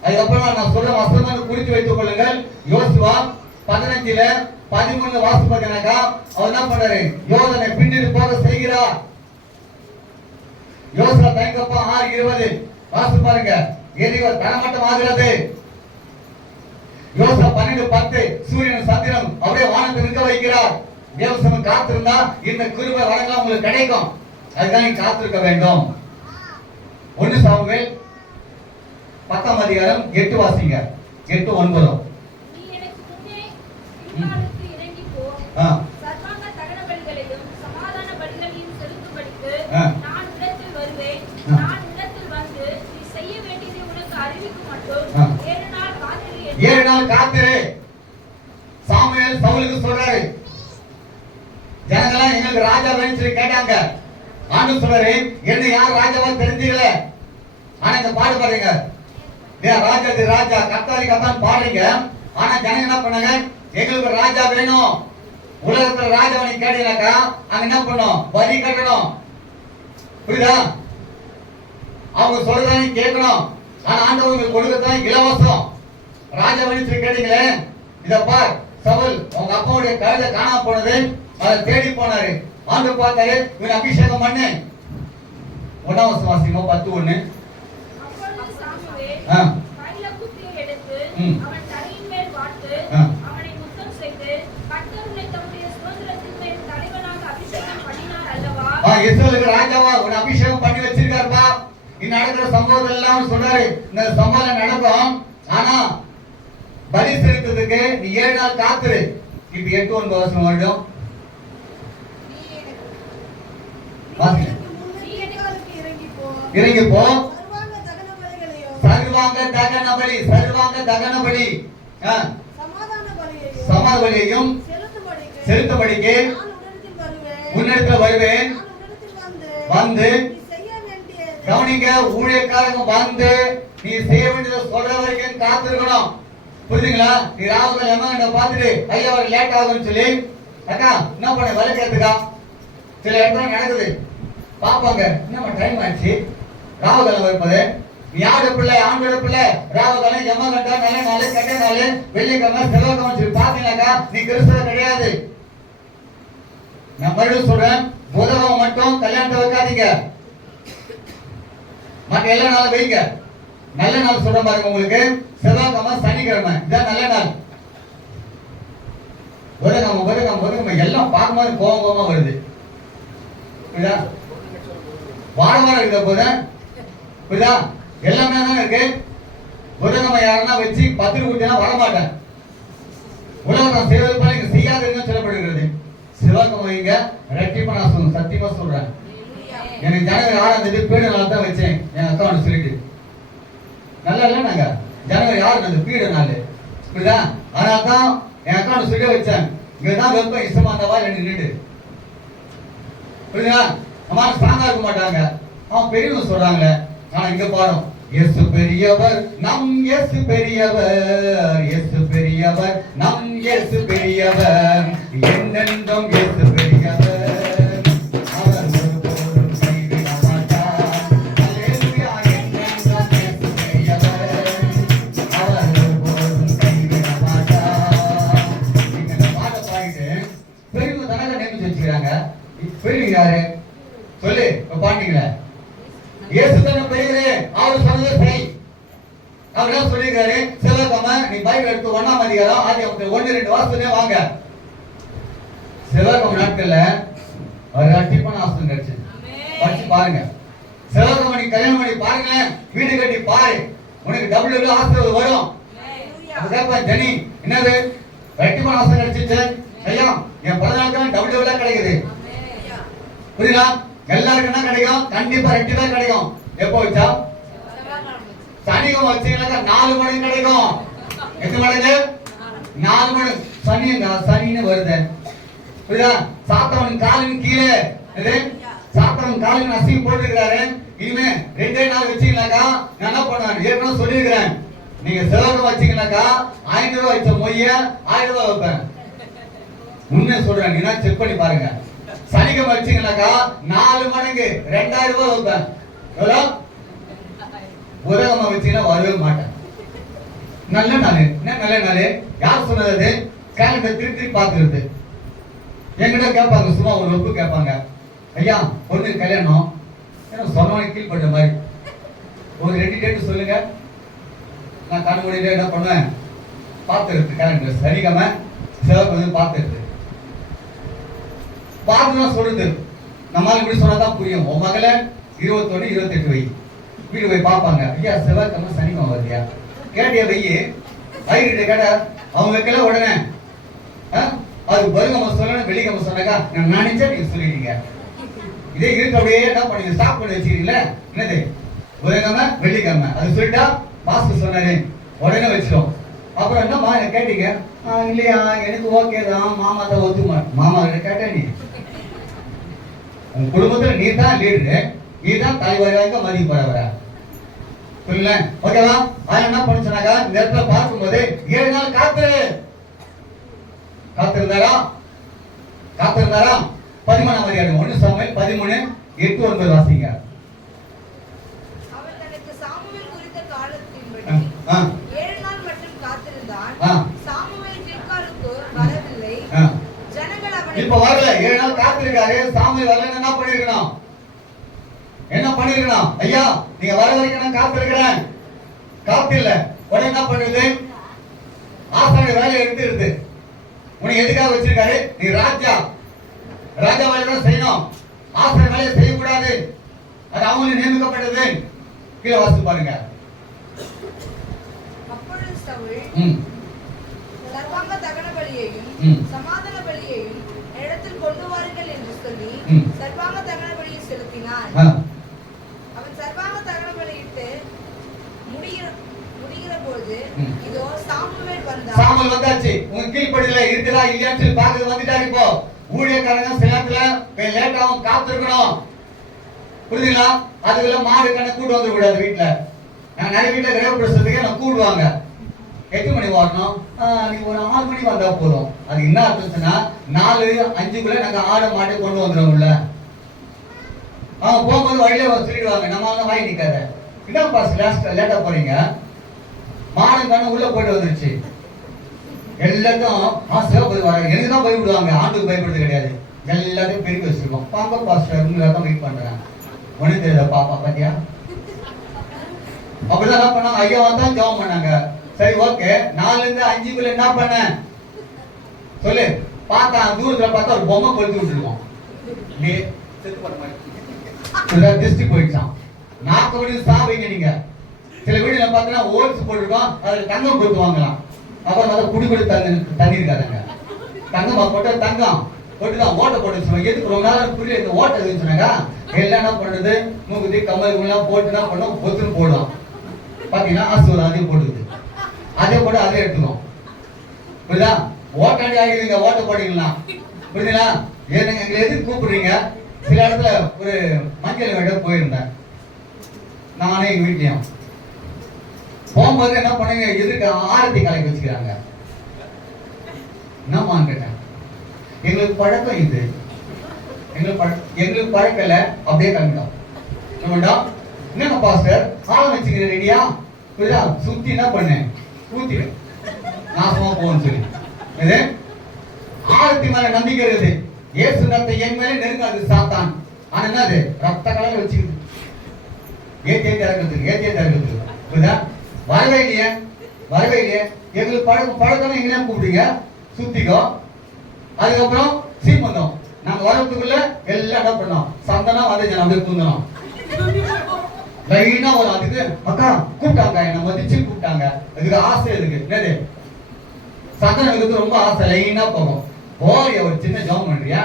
அதுக்கப்புறம் நான் சொல்ற வசனத்தை குறித்து வைத்துக் கொள்ளுங்கள். யோசுவா 15:13 வாசி பார்த்தீங்கன்னாக்கா அவர் என்ன பண்றாரு? யோதனை பின்னிட்டு போக செய்கிறார். யோசுவா தயக்கப்பா 6:20 வாசி பாருங்க. எரிகோ தரமட்டம் ஆகிறது. யோசுவா 12:10 சூரியன் சந்திரன் அப்படியே வானத்தை நிற்க வைக்கிறார். தேவசமம் காத்திருந்தா இந்த கிருபை வரங்களாம் உங்களுக்கு கிடைக்கும். அதுதான் நீங்க காத்திருக்க வேண்டும். 1 சாமுவேல் 10ஆம் அதிகாரம் 8 வாசிங்க. 8, 9. நீ எனக்கு முன்னே கில்காலுக்கு இறங்கி போ. சர்வாங்க தகன பலிகளையும் சமாதான பலிகளையும் செலுத்தும்படிக்கு நான் உன்னிடத்தில் வருவேன். நான் உன்னிடத்தில் வந்து நீ செய்ய வேண்டியதை உனக்கு அறிவிக்கும் மட்டும் 7 நாள் காத்திரு. 7 நாள் காத்திரு. சாமுவேல் சவுலுக்கு சொல்றாரு, ஜனங்களாம் எங்களுக்கு ராஜா வேணும்னு சொல்லி கேட்டாங்க. ஆண்டவர் சொல்றாரு, என்ன யார் ராஜாவா தெரிஞ்சுக்கல. ஆனா இந்த பாடு பாருங்க, ராஜாதி ராஜா கர்த்தாதி கர்த்தான் பாடுறீங்க. ஆனா ஜனங்க என்ன பண்ணாங்க, எங்களுக்கு ராஜா வேணும். உலகத்துல ராஜாவை நீ கேட்டீங்கன்னாக்கா அங்க என்ன பண்ணும், வரி கட்டணும். புரியுதா? அவங்க சொல்றதா நீ கேட்கணும். ஆனா ஆண்டவருக்கு கொடுக்கறதான் இலவசம். ராஜா வேணும்னு சொல்லி கேட்டீங்களே, இத பார், சவுல் உங்க அப்பாவுடைய கழுதை காணாம போனது, அதை தேடி போனாரு. ஆண்டவர் பார்த்தாரு, இவன் அபிஷேகம் பண்ணு. 1ஆம் வாசிங்க 10:1. அப்பொழுது சாமுவேல் கையில குத்தியை எடுத்து அவன் தலையின் மேல் வாட்டு அவனை முத்தம் செய்து, கர்த்தர் உன்னை தம்முடைய சுதந்திரத்தின் மேல் தலைவனாக அபிஷேகம் பண்ணினார் அல்லவா? இஸ்ரவேலுக்கு ராஜாவா உன்னை அபிஷேகம் பண்ணி வச்சிருக்காருப்பா. இந்த நடக்கிற சம்பவம் எல்லாம் சொல்றாரு, இந்த சம்பவம் நடக்கும். ஆனா பலி செலுத்துறதுக்கு நீ 7 நாள் காத்துரு. இப்ப 8, 9 வருஷம் வருடம் இறங்கி போ. சர்வாங்க தகன பலி, சர்வாங்க தகன பலி, சமாதான பலியையும் செலுத்தும்படிக்கு உன்னிடத்தில் வருவேன். வந்து கவனிங்க, ஊழியக்காரங்க வந்து நீ செய்ய வேண்டியதை சொல்ற வரைக்கும் காத்திருக்கணும். புரியுதுங்களா? நீ ராவுகள் எம்மா பார்த்துட்டு ஐயா ஒரு லேட் ஆகும்னு சொல்லி அக்கா என்ன பண்ண விளக்கிறதுக்கா சில இடத்துல நடக்குது. பாப்பாங்க, என்னம்மா டைம் ஆயிடுச்சு, ராவுகாலம் இருப்பது. நீ யாரு பிள்ளை, ஆண்டோட பிள்ளை, ராவுகாலம் எம்மா கண்டா நல்ல நாள் கெட்ட நாள் வெள்ளிக்கிழமை செவ்வாய்க்கிழமை சொல்லி பாத்தீங்கன்னாக்கா நீ கிறிஸ்தவ கிடையாது. நான் மறுபடியும் சொல்றேன், புதகம் மட்டும் கல்யாணத்தை வைக்காதீங்க, மற்ற எல்லா நாளும் வைங்க. நல்ல நாள் சொல்ற பாருங்க, உங்களுக்கு செவ்வாய்க்கிழமை சனிக்கிழமை இதான் நல்ல நாள். புதகம் எல்லாம் பார்க்கும்போது கோபமா வருது. வாரம் இருக்க போது புரியுதா? எல்லாமே தான் இருக்கு. புதன்கிழமை யாருன்னா வச்சு 10 கூட்டினா வரமாட்டேன். உலகம் செய்வது போல இங்க செய்யாதுன்னு சொல்லப்படுகிறது. சிவகமைங்க ரெட்டிப்பா நான் சொல்லுங்க, சத்தியமா சொல்றேன். எனக்கு ஜனவரி 6ஆம் தேதி பீடு நாள் தான் வச்சேன் என் அக்கௌண்ட் சொல்லிட்டு. நல்லா இல்ல, நாங்க ஜனவரி 6 அந்த பீடு நாள் புரியுதா? அதனால தான் என் அக்கௌண்ட் சொல்லி வச்சேன். இங்கதான் வெப்பம் இஷ்டமா அந்த வாய் நின்றுட்டு புரியுதா? அம்மா ஸ்ட்ராங்கா இருக்க மாட்டாங்க, அவன் பெரியவங்க சொல்றாங்களே. ஆனா இங்க பாடும், இயேசு பெரியவர், நம் இயேசு பெரியவர், இயேசு பெரியவர், நம் இயேசு பெரியவர், என்னென்றும் இயேசு பெரியவர், அவர் ஒருபோதும் கைவிட மாட்டார். அல்லேலூயா, என்னென்றும் இயேசு பெரியவர், அவர் ஒருபோதும் கைவிட மாட்டார். நீங்க இந்த பாட்டை பாடிட்டு பெரியவங்க தானே நியமிச்சு வச்சுக்கிறாங்க. பெரியவங்க யாரு சொல்லு பாட்டீங்களே? இயேசு தானே பெரியவரே, அவர் சொன்னதை செய். அவர் என்ன சொல்லிருக்காரு? செவ்வாய்க்கிழமை நீ பைபிள் எடுத்து 1ஆம் அதிகாரம் ஆதியாகமத்தில் 1-2 வாசனே வாங்க. செவ்வாய்க்கிழமை நாட்கள்ல ஒரு ரட்டிப்பான ஆசனம் கிடைச்சு படிச்சு பாருங்க. செவ்வாய்க்கிழமை நீ கல்யாணம் பண்ணி பாருங்களேன், வீடு கட்டி பாரு, உனக்கு டபுள் ஆசீர்வாதம் வரும். அதுக்கப்புறம் ஜனி என்னது ரட்டிப்பான ஆசனம் கிடைச்சிச்சு ஐயா, என் பிறந்தநாளுக்கு டபுள் கிடைக்குது. புரியுதா? எல்லாருக்கும் என்ன கிடைக்கும்? கண்டிப்பா 2 தான் கிடைக்கும். எப்போ வச்சா? சனிக்கிழமை வச்சீங்கன்னாக்கா 4 மணிக்கு கிடைக்கும். எத்தனை மணிக்கு? 4 மணி. சனின்னு வருது புரியுதா? சாத்தவன் காலின் கீழே சாத்தவன் காலின் அசிங்க போட்டுருக்கிறாரு. இனிமே 2 நாள் வச்சீங்கன்னாக்கா நான் என்ன பண்ணுவேன் ஏற்கனவே சொல்லியிருக்கிறேன். நீங்க செலவு வச்சீங்கன்னாக்கா 500 ரூபாய் வச்ச மொய்ய 1000 ரூபாய் வைப்பேன். உண்மையை சொல்றேன், நீங்க செக் பண்ணி பாருங்க. சனிக்கிழமை வச்சீங்கன்னாக்கா 4 மடங்கு 2000 ரூபாய் வைப்பேன். எவ்வளோ? புதன்கிழமை வச்சீங்கன்னா வரவே மாட்டேன். நல்ல நாள் என்ன நல்ல நாள்? யார் சொன்னது? கேலண்டர் திருப்பி பார்த்துருது. என்கிட்ட கேட்பாங்க, சும்மா ஒரு ஒப்பு கேட்பாங்க, ஐயா பொண்ணு கல்யாணம் சொன்னவனே கீழ்பட்ட மாதிரி ஒரு 2 டேட்டு சொல்லுங்க. நான் கண் மூடிட்டு என்ன பண்ணுவேன், பார்த்துருது கேலண்டர். சனிக்கிழமை செவ்வாய்க்கிழமை பார்த்துருது. பார்த்து சொல்லுது. நம்மளால இப்படி சொன்னாதான் புரியும். உன் மகளை 21, 28 வை, வீடு போய் பார்ப்பாங்க. ஐயா செவ்வாய்க்கிழமை சனிக்கிழமை வருதியா கேட்டியா வையி, ஐக்கிட்ட கேட்ட அவங்க வைக்கல. உடனே அது பருகம சொல்லணும், வெள்ளிக்கிழமை சொன்னாக்கா நான் நினைச்சா நீங்க சொல்லிட்டீங்க. இதே இருக்கு அப்படியே என்ன பண்ணி ஸ்டாப் பண்ணி வச்சுக்கிறீங்களே. என்னது புதன்கிழமை வெள்ளிக்கிழமை அது சொல்லிட்டா பாஸ்டர் சொன்னாரு உடனே வச்சிடும். அப்புறம் என்னம்மா என்ன கேட்டீங்க? இல்லையா எனக்கு ஓகே தான், மாமா தான் ஒத்துமா. மாமா கிட்ட கேட்ட நீ உங்க குடும்பத்துல நீ தான் லீடரு, நீ தான் தலைவராக மதிப்பவர புரியல. ஓகேவா? அது என்ன பண்ண சொன்னாங்க, இந்த இடத்துல பார்க்கும்போது 7 நாள் காத்திருந்தாரா 13ஆம் அதிகாரம் 1 சாமுவேல் 13:8-9 வாசிங்க. அவன் தனக்கு சாமுவேல் குறித்த காலத்தின்படி 7 நாள் மட்டும் காத்திருந்தான். சாமுவேல் கில்காலுக்கு வரவில்லை. ஜனங்கள் அவனை இப்ப வரல. 7 நாள் காத்திருக்காரு, சாமுவேல் வரல. என்ன பண்ணிருக்கணும்? ஐயா நீங்க வர வரைக்கும் நான் காத்திருக்கிறேன். காத்தில்ல. உடனே என்ன பண்ணுது? ஆசாரிய வேலையை எடுத்துருது. உன்னை எதுக்காக வச்சிருக்காரு? நீ ராஜா வேலை தான் செய்யணும், ஆசாரிய வேலையை செய்யக்கூடாது. அது அவங்களுக்கு நியமிக்கப்பட்டது. கீழே வாசித்து பாருங்க. அப்பொழுது சவுல் சர்வாங்க தகன பலியையும் சமாதான பலியையும் இடத்தில் கொண்டு வாருங்கள் என்று சொல்லி சர்வாங்க தகன பலியை செலுத்தினான். அவன் சர்வாங்க தகன பலியிட்டு முடிகிற போது இதோ சாமுவேல் வந்தாச்சு. உங்க கீழ்ப்படியில இருக்குதா இல்லையான்னு சொல்லி பார்க்க வந்துட்டாரு. இப்போ ஊழியக்காரங்க சில நேரத்துல லேட்டாவும் காத்திருக்கணும். புரியுதுங்களா? அதுல மாடு கண்ணை கூட்டு வந்துட கூடாது. வீட்டுல நான் நிறைய வீட்டுல கிரக பிரசத்துக்கு நான் கூடுவாங்க. 8 மணி வரணும், நீங்க ஒரு 6 மணி வந்தா போதும். அது என்ன அர்த்தம்னா 4-5 நாங்க ஆடு மாட்டை கொண்டு வந்துடுவோம்ல. அவங்க போகும்போது வழியில சொல்லிடுவாங்க, நம்ம வாங்கி நிக்காத, என்ன பாஸ் லேட்டா போறீங்க, மாடு கண்ணு உள்ள போயிட்டு வந்துருச்சு. எல்லாத்தையும் சிவபதி வர எனக்கு தான் பயப்படுவாங்க, ஆண்டுக்கு பயப்படுறது கிடையாது. எல்லாத்தையும் பெருக்கி வச்சிருக்கோம். பாப்பா பாஸ்டர் தான் வெயிட் பண்றேன். ஒண்ணு தெரியல பாப்பா பாத்தியா. அப்படிதான் என்ன பண்ணாங்க, ஐயா வந்தா ஜெபம் பண்ணாங்க. சரி ஓகே, 4-5 என்ன பண்ண சொல்லு. பார்த்தா தூரத்துல பார்த்தா ஒரு பொம்மை கொளுத்தி விட்டுருக்கோம். திருஷ்டி போயிடுச்சான். 40 மணி சாப்பிங்க. நீங்க சில வீடுல பார்த்தீங்கன்னா ஓட்ஸ் போட்டுருக்கோம், அதுல தங்கம் கொளுத்துவாங்களாம். அப்புறம் அதை குடிக்கொடு தண்ணி இருக்காதுங்க. தங்கம் போட்டு தங்கம் போட்டுதான் ஓட்டை போட்டு வச்சுருவாங்க. எதுக்கு ரொம்ப நாள் புரியல. இந்த ஓட்டை வச்சுனாங்க எல்லாம் என்ன பண்ணுறது, மூக்குத்தி கம்மல் எல்லாம் போட்டு என்ன பண்ணோம், பொத்துன்னு போடுவோம். பார்த்தீங்கன்னா ஆசூர் அதையும் போட்டுக்குது. அதே போட்டு அதை எடுத்துக்கோம். புரியுதா? ஓட்டாண்டி ஆகிடுவீங்க, ஓட்ட போட்டீங்களா? புரியுதுங்களா? ஏன்னா எங்களை எதுக்கு கூப்பிடுறீங்க? சில இடத்துல ஒரு மஞ்சள் வேட போயிருந்தேன் நானே எங்க வீட்லயும். போகும்போது என்ன பண்ணுங்க, எதுக்கு ஆரத்தி கலைக்கு வச்சுக்கிறாங்க. என்னமான்னு கேட்டேன். எங்களுக்கு பழக்கம் இது, எங்களுக்கு பழக்கல. அப்படியே கலந்துட்டோம். என்னங்க பாஸ்டர் ஆளம் வச்சுக்கிற ரெடியா? புரியுதா? சுத்தி என்ன பண்ணேன், ஊத்திடு நாசமா போன்னு சொல்லி. இது ஆரத்தி மேல நம்பிக்கை இருக்குது. இயேசு ரத்த என் மேலே நெருங்காது சாத்தான். ஆனா என்னது, ரத்த கலங்க வச்சுக்குது. ஏத்தியே திறக்குது. புரியுதா? வரவே இல்லையே. எங்களுக்கு பழக்கம் எங்கேயும் கூப்பிடுங்க, சுத்திக்கோ. அதுக்கப்புறம் சீமந்தம் நாங்க வரதுக்குள்ள எல்லாம் என்ன பண்ணோம், சந்தனம் வந்து அப்படியே குந்தணும். லைனா ஒரு அதுக்கு அக்கா கூப்பிட்டாங்க, என்ன மதிச்சு கூப்பிட்டாங்க. அதுக்கு ஆசை இருக்கு. என்னது, சந்தனம் இதுக்கு ரொம்ப ஆசை. லைனா போகும். போறிய ஒரு சின்ன ஜாம் பண்றியா,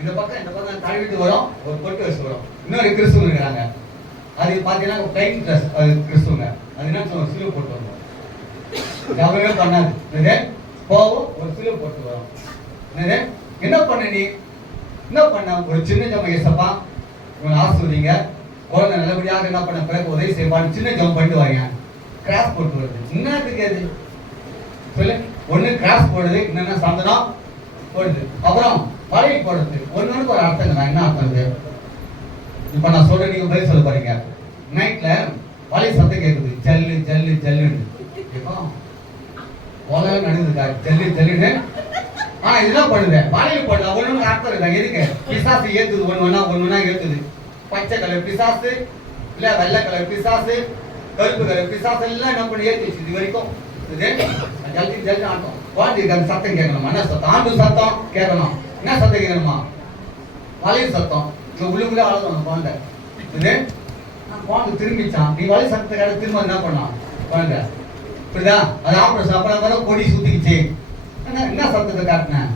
இந்த பக்கம் கழுவிட்டு வரும், ஒரு பொட்டு வச்சு வரும். இன்னொரு கிறிஸ்துவ இருக்கிறாங்க. அது பாத்தீங்கன்னா பிளைன் ட்ரெஸ், அது கிறிஸ்துவங்க. அது என்ன சொல்லுவோம், சிலுவை போட்டு வருவோம். ஜாபமே பண்ணாது. போவோம், ஒரு சிலுவை போட்டு வரும். என்ன பண்ண நீ, என்ன பண்ண, ஒரு சின்ன ஜாம ஏசப்பா உங்களை ஆசிர்வதிங்க, குழந்தை நல்லபடியாக என்ன பண்ண பிறகு உதவி செய்வான்னு சின்ன ஜாம் பண்ணிட்டு வாங்க. கிராஸ் போட்டு வருது. என்னத்துக்கு அது சொல்லு. ஒண்ணு கிராஸ் போடுது, என்னன்னா சந்தனம் போடுது. அப்புறம் வளையல் போடுறது. ஒன்னொன்னுக்கு ஒரு அர்த்தம். என்ன அர்த்தம்? இப்ப நான் சொல்றேன், நீங்க பதில் சொல்ல போறீங்க. நைட்ல வளைய சத்தம் கேட்குது, ஜல்லு ஜல்லு ஜல்லுன்னு. உலகம் நடந்துக்கா ஜல்லுன்னு. இதெல்லாம் பண்ணுது, வளையல் போடுது. ஒண்ணு அர்த்தம் இருக்கா? எதுக்கு? பிசாசு ஏத்துது, ஒண்ணு ஏத்துது. பச்சை கலர் பிசாசு, இல்ல வெள்ளை கலர் பிசாசு, கருப்பு கலர் பிசாசு எல்லாம் என்ன பண்ணி ஏற்றி வச்சு இது வரைக்கும் ஜல்தி ஜல்தி ஆட்டம். குழந்தைக்கு சத்தம் கேட்கணுமா? என்ன சத்தம்? ஆண்டு சத்தம் கேட்கணும். என்ன சத்தம் கேட்கணுமா? வலி சத்தம் இந்த உள்ளுக்குள்ளே அழுதணும் குழந்தை. இது குழந்தை திரும்பிச்சான். நீ வலி சத்தத்துக்காக திரும்ப என்ன பண்ணான் குழந்தை? புரியுதா? அது ஆப்ரேஷன் அப்புறம் கொடி சுத்திக்கிச்சு. என்ன சத்தத்தை காட்டினேன்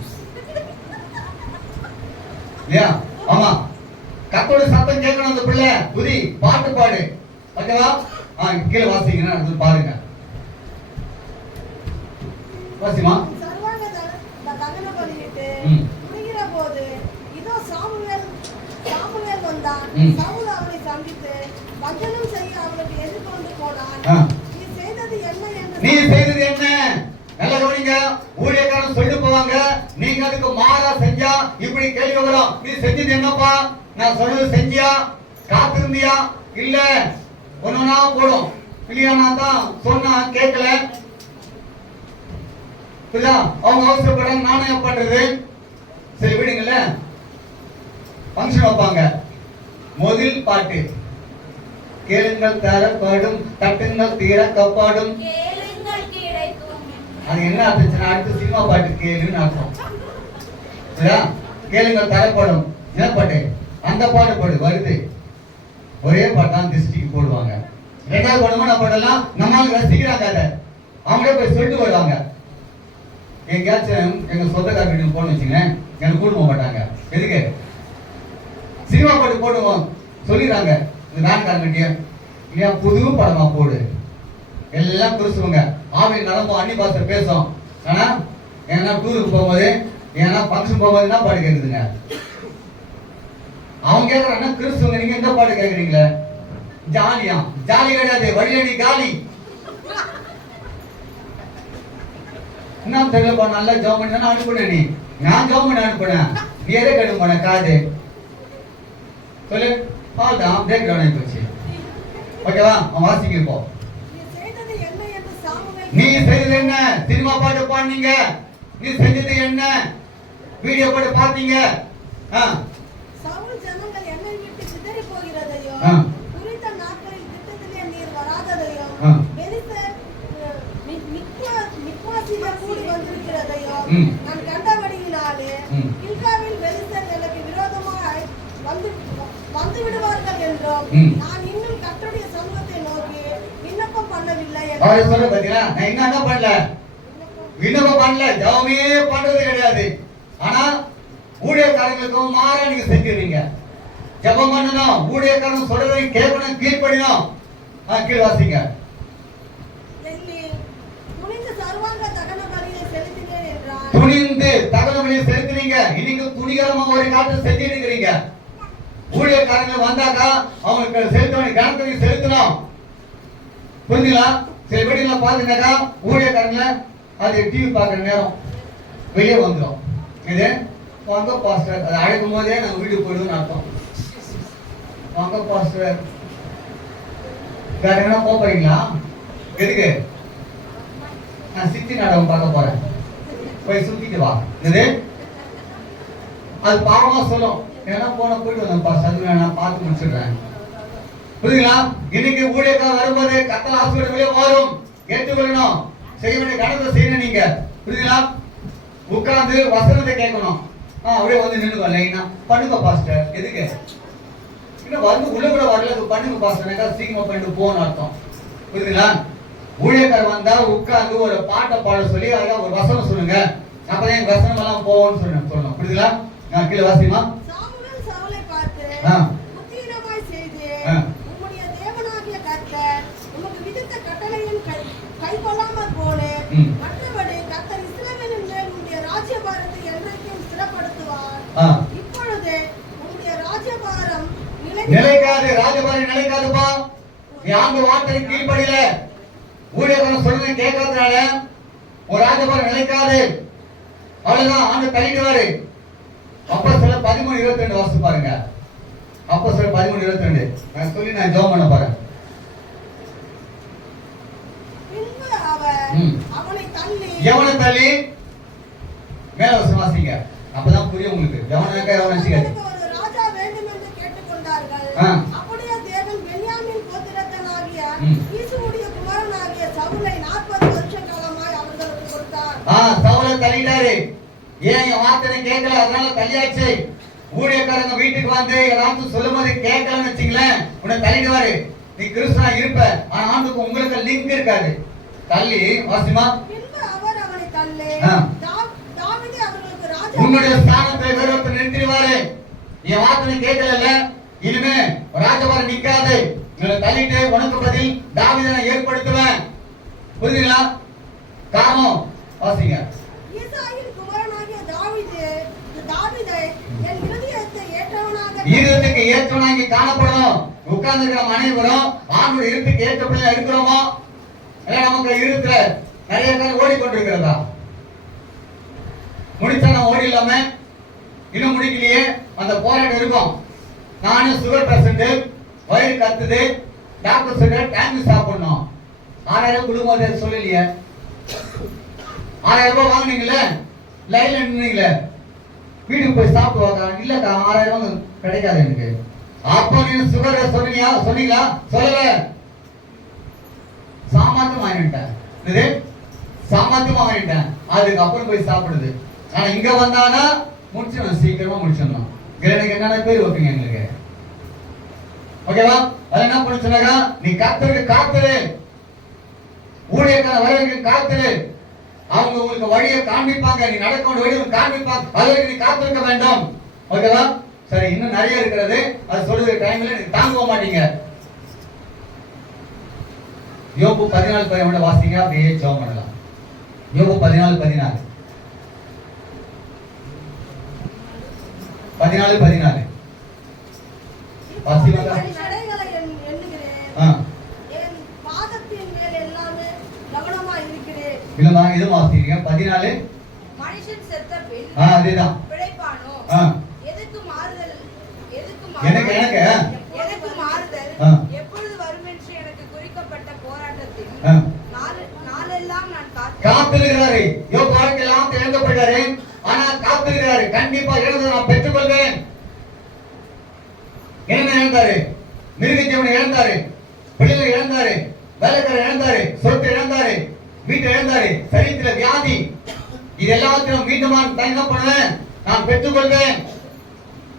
இல்லையா? ஆமா, கத்தோட சத்தம் கேட்கணும். அந்த பிள்ளை புதி பாட்டு பாடு. ஓகேவா? கீழே வாசிங்கன்னா அது பாருங்க. வாசிமா. சர்வாங்க தகன பலியிட்டு முடிகிற போது இதோ சாமுவேல் வந்தான். சவுல் அவனை சந்தித்து வஞ்சனம் செய்ய அவனுக்கு எதிர்கொண்டு போனான். நீ செய்தது என்ன? நல்ல கவனிங்க. ஊழியக்காரன் சொல்லி போவாங்க, நீங்க அதுக்கு மாறா செஞ்சா இப்படி கேள்வி வரும். நீ செஞ்சது என்னப்பா? நான் சொன்னது செஞ்சியா? காத்திருந்தியா? இல்ல ஒன்னா போடும். இல்லையா? நான் தான் சொன்னா கேட்கல. புரியுதா? அவங்க அவசரப்படாம நானும் என்ன பண்றது? சரி விடுங்கல்ல, ஃபங்க்ஷன் வைப்பாங்க. முதல் பாட்டு கேளுங்கள் தரப்படும், தட்டுங்கள் திறக்கப்படும். அது என்ன அர்த்தம்? அடுத்து சினிமா பாட்டு கேளுன்னு அர்த்தம். சரியா? கேளுங்கள் தரப்படும். என்ன பாட்டு? அந்த பாட்டு பாடு வருது. ஒரே பாட்டு தான் திருஷ்டிக்கு போடுவாங்க. ரெண்டாவது பாடமா பாடலாம். நம்மளுக்கு ரசிக்கிறாங்க. அதை அவங்களே போய் சொல்லிட்டு வருவாங்க. எங்கேயாச்சும் எங்க சொந்தக்கார வீட்டுக்கு போன வச்சுங்க, எனக்கு கூட்டு போக மாட்டாங்க. எதுக்கு? சினிமா பாட்டு போடுவோம் சொல்லிடுறாங்க. இந்த வேன்காரங்கிட்டே இல்லையா, புது படமா போடு. எல்லாம் குறிச்சுவங்க. ஆவின் நடப்போம், அன்னி பாச பேசும். ஆனா ஏன்னா டூருக்கு போகும்போது, ஏன்னா ஃபங்க்ஷன் போகும்போது என்ன பாட்டு கேட்குதுங்க? அவங்க கேட்கறாங்க கிறிஸ்துவங்க, நீங்க எந்த பாட்டு கேட்குறீங்களே? ஜாலியா? ஜாலி கிடையாது, வழியடி காலி. என்ன தெரியலப்பா, நல்லா ஜாம் பண்ணி தானே அனுப்புனேன். நீ நான் ஜாம் பண்ணி அனுப்புனேன். நீ எதை கேட்டு போன காது சொல்லு. அதான் பிரேக் டவுன் ஆகி போச்சு. ஓகேவா? அவன் வாசிக்க போ. நீ செய்தது என்ன? சினிமா பாட்டு பாடுனீங்க. நீ செஞ்சது என்ன? வீடியோ பாட்டு பார்த்தீங்க. சவுல் ஜனங்கள் என்னை விட்டு சிதறி போகிறதையோ, குறித்த நாட்களில் திட்டத்திலே நீர் வராததையோ, பெலிஸ்தர் மிக்மாசிலே கூடி வந்திருக்கிறதையோ நான் கண்டபடியினாலே கில்காவில் பெலிஸ்தர் எனக்கு விரோதமாய் வந்து விடுவார்கள் என்றும் நான் இன்னும் கர்த்தருடைய சமூகத்தை நோக்கி விண்ணப்பம் பண்ணவில்லை. அவரே சொல்ற பாத்தீங்களா? நான் என்ன பண்ணல? விண்ணப்பம் பண்ணல, ஜெபமே பண்றது கிடையாது. ஆனா ஊழியக்காரங்களுக்கு மாறா நீங்க செஞ்சிருவீங்க. ஜெபம் பண்ணணும், ஊழியக்காரன் சொல்றதை கேட்கணும், கீழ்ப்படியணும். கீழ் வாசிங்க. துணிந்து சர்வாங்க தகன பலியை செலுத்தினேன் என்றார். துணிந்து தகன பலியை செலுத்துறீங்க. இன்னைக்கு துணிகரமா ஒரு காட்டு செஞ்சிட்டு இருக்கிறீங்க. ஊழியக்காரங்க வந்தாக்கா அவங்களுக்கு செலுத்த வேண்டிய கணக்கு செலுத்தணும். புரிஞ்சுங்களா? சில வீடுகளை பாத்தீங்கன்னாக்கா ஊழியக்காரங்க அது டிவி பார்க்குற நேரம் வெளியே வந்துடும். இது வாங்க பாஸ்டர், அதை அழைக்கும் போதே நாங்கள் வீட்டுக்கு போயிடுவோம்னு அர்த்தம். வாங்க பாஸ்டர், வேற என்ன போறீங்களா? எதுக்கு? நான் சித்தி நாடகம் பார்க்க போறேன், போய் சுத்திட்டு வா. இது அது பாவமா சொல்லும். ஏன்னா போன போயிட்டு வந்தேன் பாஸ்டர், நான் பார்த்து முடிச்சிடுறேன். புரியுங்களா? இன்னைக்கு ஊழியக்காரர் வரும்போது கத்தல் ஆசீர்வாதம் வெளியே வரும். ஏற்றுக்கொள்ளணும், செய்ய வேண்டிய கடத்தை செய்யணும். நீங்க புரியுங்களா? உட்கார்ந்து வசனத்தை கேட்கணும். அப்படியே வந்து நின்னுங்க லைனா. பண்ணுங்க பாஸ்டர். எதுக்கு? இன்னும் வந்து உள்ள கூட வரல, பண்ணுங்க பாஸ்டர், சீக்கிரமா பண்ணிட்டு போகணும் அர்த்தம். புரியுதுங்களா? ஊழியக்காரர் வந்தா உட்கார்ந்து ஒரு பாட்டை பாட சொல்லி அதான் ஒரு வசனம் சொல்லுங்க. அப்பதான் எங்க வசனம் எல்லாம் போவோம்னு சொல்லணும். புரியுதுங்களா? கீழே வாசிமா. சாமுவேல் சவுலை பார்த்து புத்தீனமாய் செய்து உம்முடைய தேவனாகிய கர்த்தர் உமக்கு விதித்த கட்டளையின் கைக்கொள்ளாமல் போலே, மற்றபடி கர்த்தர் இஸ்ரவேலின் மேல் உம்முடைய ராஜ்யபாரத்தை என்றைக்கும் ஸ்திரப்படுத்துவார். இப்பொழுது உம்முடைய ராஜ்யபாரம் நிலைக்காது. ராஜ்யபாரம் நிலைக்காதுப்பா. நீ அந்த வார்த்தைக்கு கீழ்ப்படியல, ஊழியக்காரன் சொல்றதை கேட்கறதுனால ஒரு ராஜ்யபாரம் நிலைக்காது. அவ்வளவுதான், ஆண்டு தள்ளிடுவாரு. அப்போஸ்தலர் 13:22 வாசிச்சு பாருங்க. அப்போஸ்தலர் 13:22 நான் சொல்லி நான் ஜெபம் பண்ண போறேன். எவனை தள்ளி மேல வாசிங்க, அப்பதான் புரியும் உங்களுக்கு. எவனாக்கா எவனை ஒரு ராஜா வேண்டும் என்று கேட்டுக்கொண்டார்கள். அப்படியே தேவன் பென்யாமீன் கோத்திரத்தானாகிய ஈசுவுடைய குமாரனாகிய சவுலை 40 வருஷ காலமாய் அவர்களுக்கு கொடுத்தார். சவுலை தள்ளிட்டாரு. ஏன் என் வார்த்தை கேட்கல, அதனால தள்ளியாச்சு. ஊழியக்காரங்க வீட்டுக்கு வந்து ஏதாச்சும் சொல்லும் போது கேட்கலன்னு வச்சுங்களேன், உன்னை தள்ளிடுவாரு. நீ கிறிஸ்தவனா இருப்ப, ஆனா ஆண்டுக்கு உங்களுக்கு லிங்க் இருக்காது. தள்ளி வாசிமா, அவர் அவனை தள்ளி தாவீது அவர்களுக்கு ராஜா, உன்னுடைய ஸ்தானத்தை வேறொருத்தர் நிறுத்திடுவாரு. என் வார்த்தை கேட்கல, இனிமே ராஜபாரம் நிக்காது, உங்களை தள்ளிட்டு உனக்கு பதில் தாவீதை ஏற்படுத்துவேன். புரியுதுங்களா? காரணம் வாசிங்க. ஈசாயின் குமாரனாகிய தாவீதை என் இருதயத்துக்கு ஏற்றவனாகி காணப்படணும். உட்கார்ந்து இருக்கிற அனைவரும் ஆணுடைய இருதயத்துக்கு ஏற்றப்பட இருக்கிறோமா? இல்ல நமக்கு இருதயத்துல நிறைய பேர் ஓடிக்கொண்டிருக்கிறதா? முடிச்சா நம்ம ஓடி இல்லாம இன்னும் முடிக்கலையே, அந்த போராட்டம் இருக்கும். நானும் சுகர் பேஷண்ட், வயிறு கத்துது, டாக்டர் சொல்ற டைம் சாப்பிடணும். 6000 கொடுக்கும்போது சொல்லலையே, 6000 ரூபாய் வாங்கினீங்களே, லைன்ல நின்னீங்களே, வீட்டுக்கு போய் சாப்பிட்டு வாங்க. இல்லக்கா 6000 கிடைக்காது எனக்கு. அப்போ நீங்க சுகர் சொன்னீங்களா? சொல்லல. சாமாத்தியம் வாங்கிட்டேன், இது சாமாத்தியமா வாங்கிட்டேன். அதுக்கப்புறம் போய் சாப்பிடுது. ஆனா இங்க வந்தானா முடிச்சிடணும், சீக்கிரமா முடிச்சிடணும். எனக்கு என்னென்ன பேர் வைப்பீங்க எங்களுக்கு? ஓகேவா? அது என்ன பண்ண சொன்னாங்க, நீ கர்த்தருக்கு காத்துரு, ஊழியக்கான வரவேற்கு காத்துரு. அவங்க உங்களுக்கு வழியை காண்பிப்பாங்க, நீ நடக்க வேண்டிய வழியை காண்பிப்பாங்க. அதுக்கு நீ காத்திருக்க வேண்டும். ஓகேவா? சரி, இன்னும் நிறைய இருக்கிறது, அது சொல்லுற டைம்ல நீ தாங்க மாட்டீங்க. யோபு 14:14 வாசிங்க, அப்படியே ஜெபம் பண்ணலாம். யோபு 14:14 14:14 வாசிங்க. இல்லமா இது வாசிங்க 14. மனுஷன் செத்த பின் அதேதான் பிழைப்பானோ? எதுக்கு மாறுதல்? எனக்கு மாறுதல் எப்பொழுது வரும் என்று எனக்கு குறிக்கப்பட்ட போராட்டத்தில் நாளெல்லாம் நான் காத்திருக்கிறாரு. யோபு வாழ்க்கையெல்லாம் இழந்தப்பட்டாரு, ஆனா காத்திருக்கிறாரு. கண்டிப்பா இழந்ததை நான் பெற்றுக்கொள்வேன். என்ன இழந்தாரு? மிருகஜீவனை இழந்தாரு, பிள்ளைகளை இழந்தாரு, வேலைக்காரர் இழந்தாரு, சொத்து இழந்தாரு, வீட்டை இழந்தாரு, சரீரத்துல வியாதி. இது எல்லாத்தையும் மீண்டும் என்ன பண்ணுவேன்? நான் பெற்றுக்கொள்வேன்.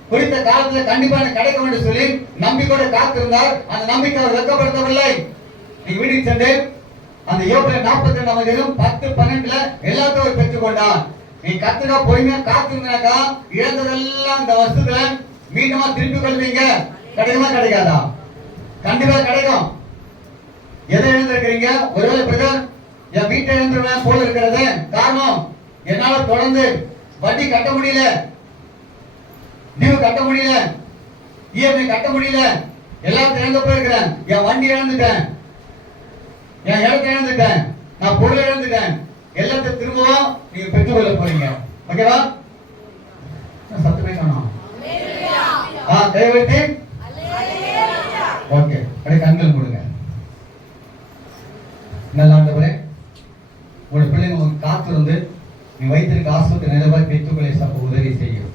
குறித்த காலத்துல கண்டிப்பா எனக்கு கிடைக்கும் என்று சொல்லி நம்பிக்கையோட காத்திருந்தார். அந்த நம்பிக்கை அவர் வெட்கப்படுத்தவில்லை. நீ வீட்டுக்கு சென்று அந்த யோபுல 42 10:12 எல்லாத்தையும் பெற்றுக்கொண்டார். நீ கத்துக்கா பொறுமையா காத்திருந்தாக்கா இழந்ததெல்லாம் இந்த வருஷத்துல மீண்டுமா திருப்பி கொள்வீங்க. கிடைக்குமா கிடைக்காதா? கண்டிப்பா கிடைக்கும். எதை இழந்திருக்கிறீங்க? ஒருவேளை பிரதர் என் வீட்டை இழந்துருவேன் போல இருக்கிறது. காரணம், என்னால தொடர்ந்து வட்டி கட்ட முடியல, டியூ கட்ட முடியல, இஎம்ஐ கட்ட முடியல, எல்லாத்தையும் இழந்து போயிருக்கிறேன். என் வண்டி இழந்துட்டேன், என் இடத்தை இழந்துட்டேன், நான் பொருளை இழந்துட்டேன். எல்லாத்தையும் திரும்பவும் நீங்க பெற்றுக்கொள்ள போறீங்க. ஓகேவா? சத்தமே காணோம். கை வைத்து ஓகே, கண்கள் மூடுங்க. நல்ல ஆண்டவரே, உங்களுடைய பிள்ளைங்க உங்களுக்கு காத்திருந்து நீ வைத்திருக்க ஆஸ்பத்திரி நிறைவாக பெற்றுக்கொள்ள சப்ப உதவி செய்யும்.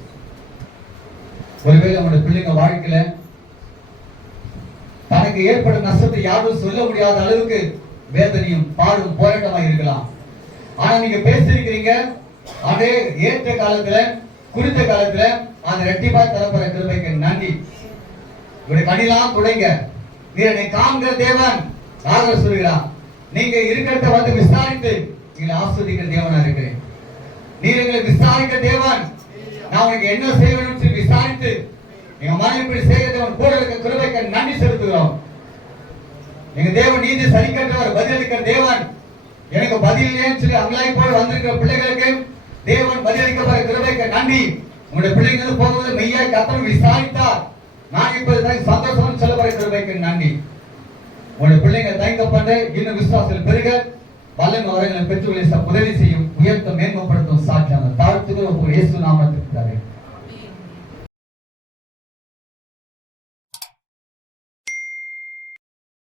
ஒருவேளை உங்களுடைய பிள்ளைங்க வாழ்க்கையில தனக்கு ஏற்படும் நஷ்டத்தை யாரும் சொல்ல முடியாத அளவுக்கு வேதனையும் பாடும் போராட்டமா இருக்கலாம். ஆனா நீங்க பேசிருக்கிறீங்க, அதே ஏற்ற காலத்துல குறித்த காலத்துல அந்த ரெட்டிப்பாய் தரப்போற கிருபைக்கு நன்றி. இவருடைய கனிலாம் துடைங்க. நீர் என்னை காண்கிற தேவன் ஆக சொல்கிறான். நீங்க இருக்கிறத வந்து விசாரித்து நீங்க ஆஸ்வதிக்கிற தேவனா இருக்கிறேன். நீர் எங்களை விசாரிக்கிற தேவன். நான் உங்களுக்கு என்ன செய்யணும்னு சொல்லி விசாரித்து நீங்க மனைவி செய்கிற தேவன் கூட இருக்க கிருபைக்கு நன்றி செலுத்துகிறோம். எங்க தேவன் நீதி சரிக்கற்றவர், பதிலளிக்கிற தேவன். எனக்கு பதில் இல்லைன்னு சொல்லி அங்கலாய் போய் வந்திருக்கிற பிள்ளைகளுக்கு தேவன் பதிலளிக்க கிருபைக்கு நன்றி. உங்களுடைய பிள்ளைங்க போகும்போது மெய்யாய் கர்த்தர் விசாரித்தார். நான் இப்போது சந்தோஷம் சொல்லப்படுற கிருபைக்கு நன்றி. உங்களுடைய பிள்ளைங்க தயக்கப்பட்டு இன்னும் விசுவாசத்தில் பெருக வல்லமை வரங்களை பெற்றுக்கொள்ள உதவி செய்யும், உயர்த்த மேன்மைப்படுத்தும் சாட்சியான தாழ்த்துகிற இயேசு நாமத்திற்கு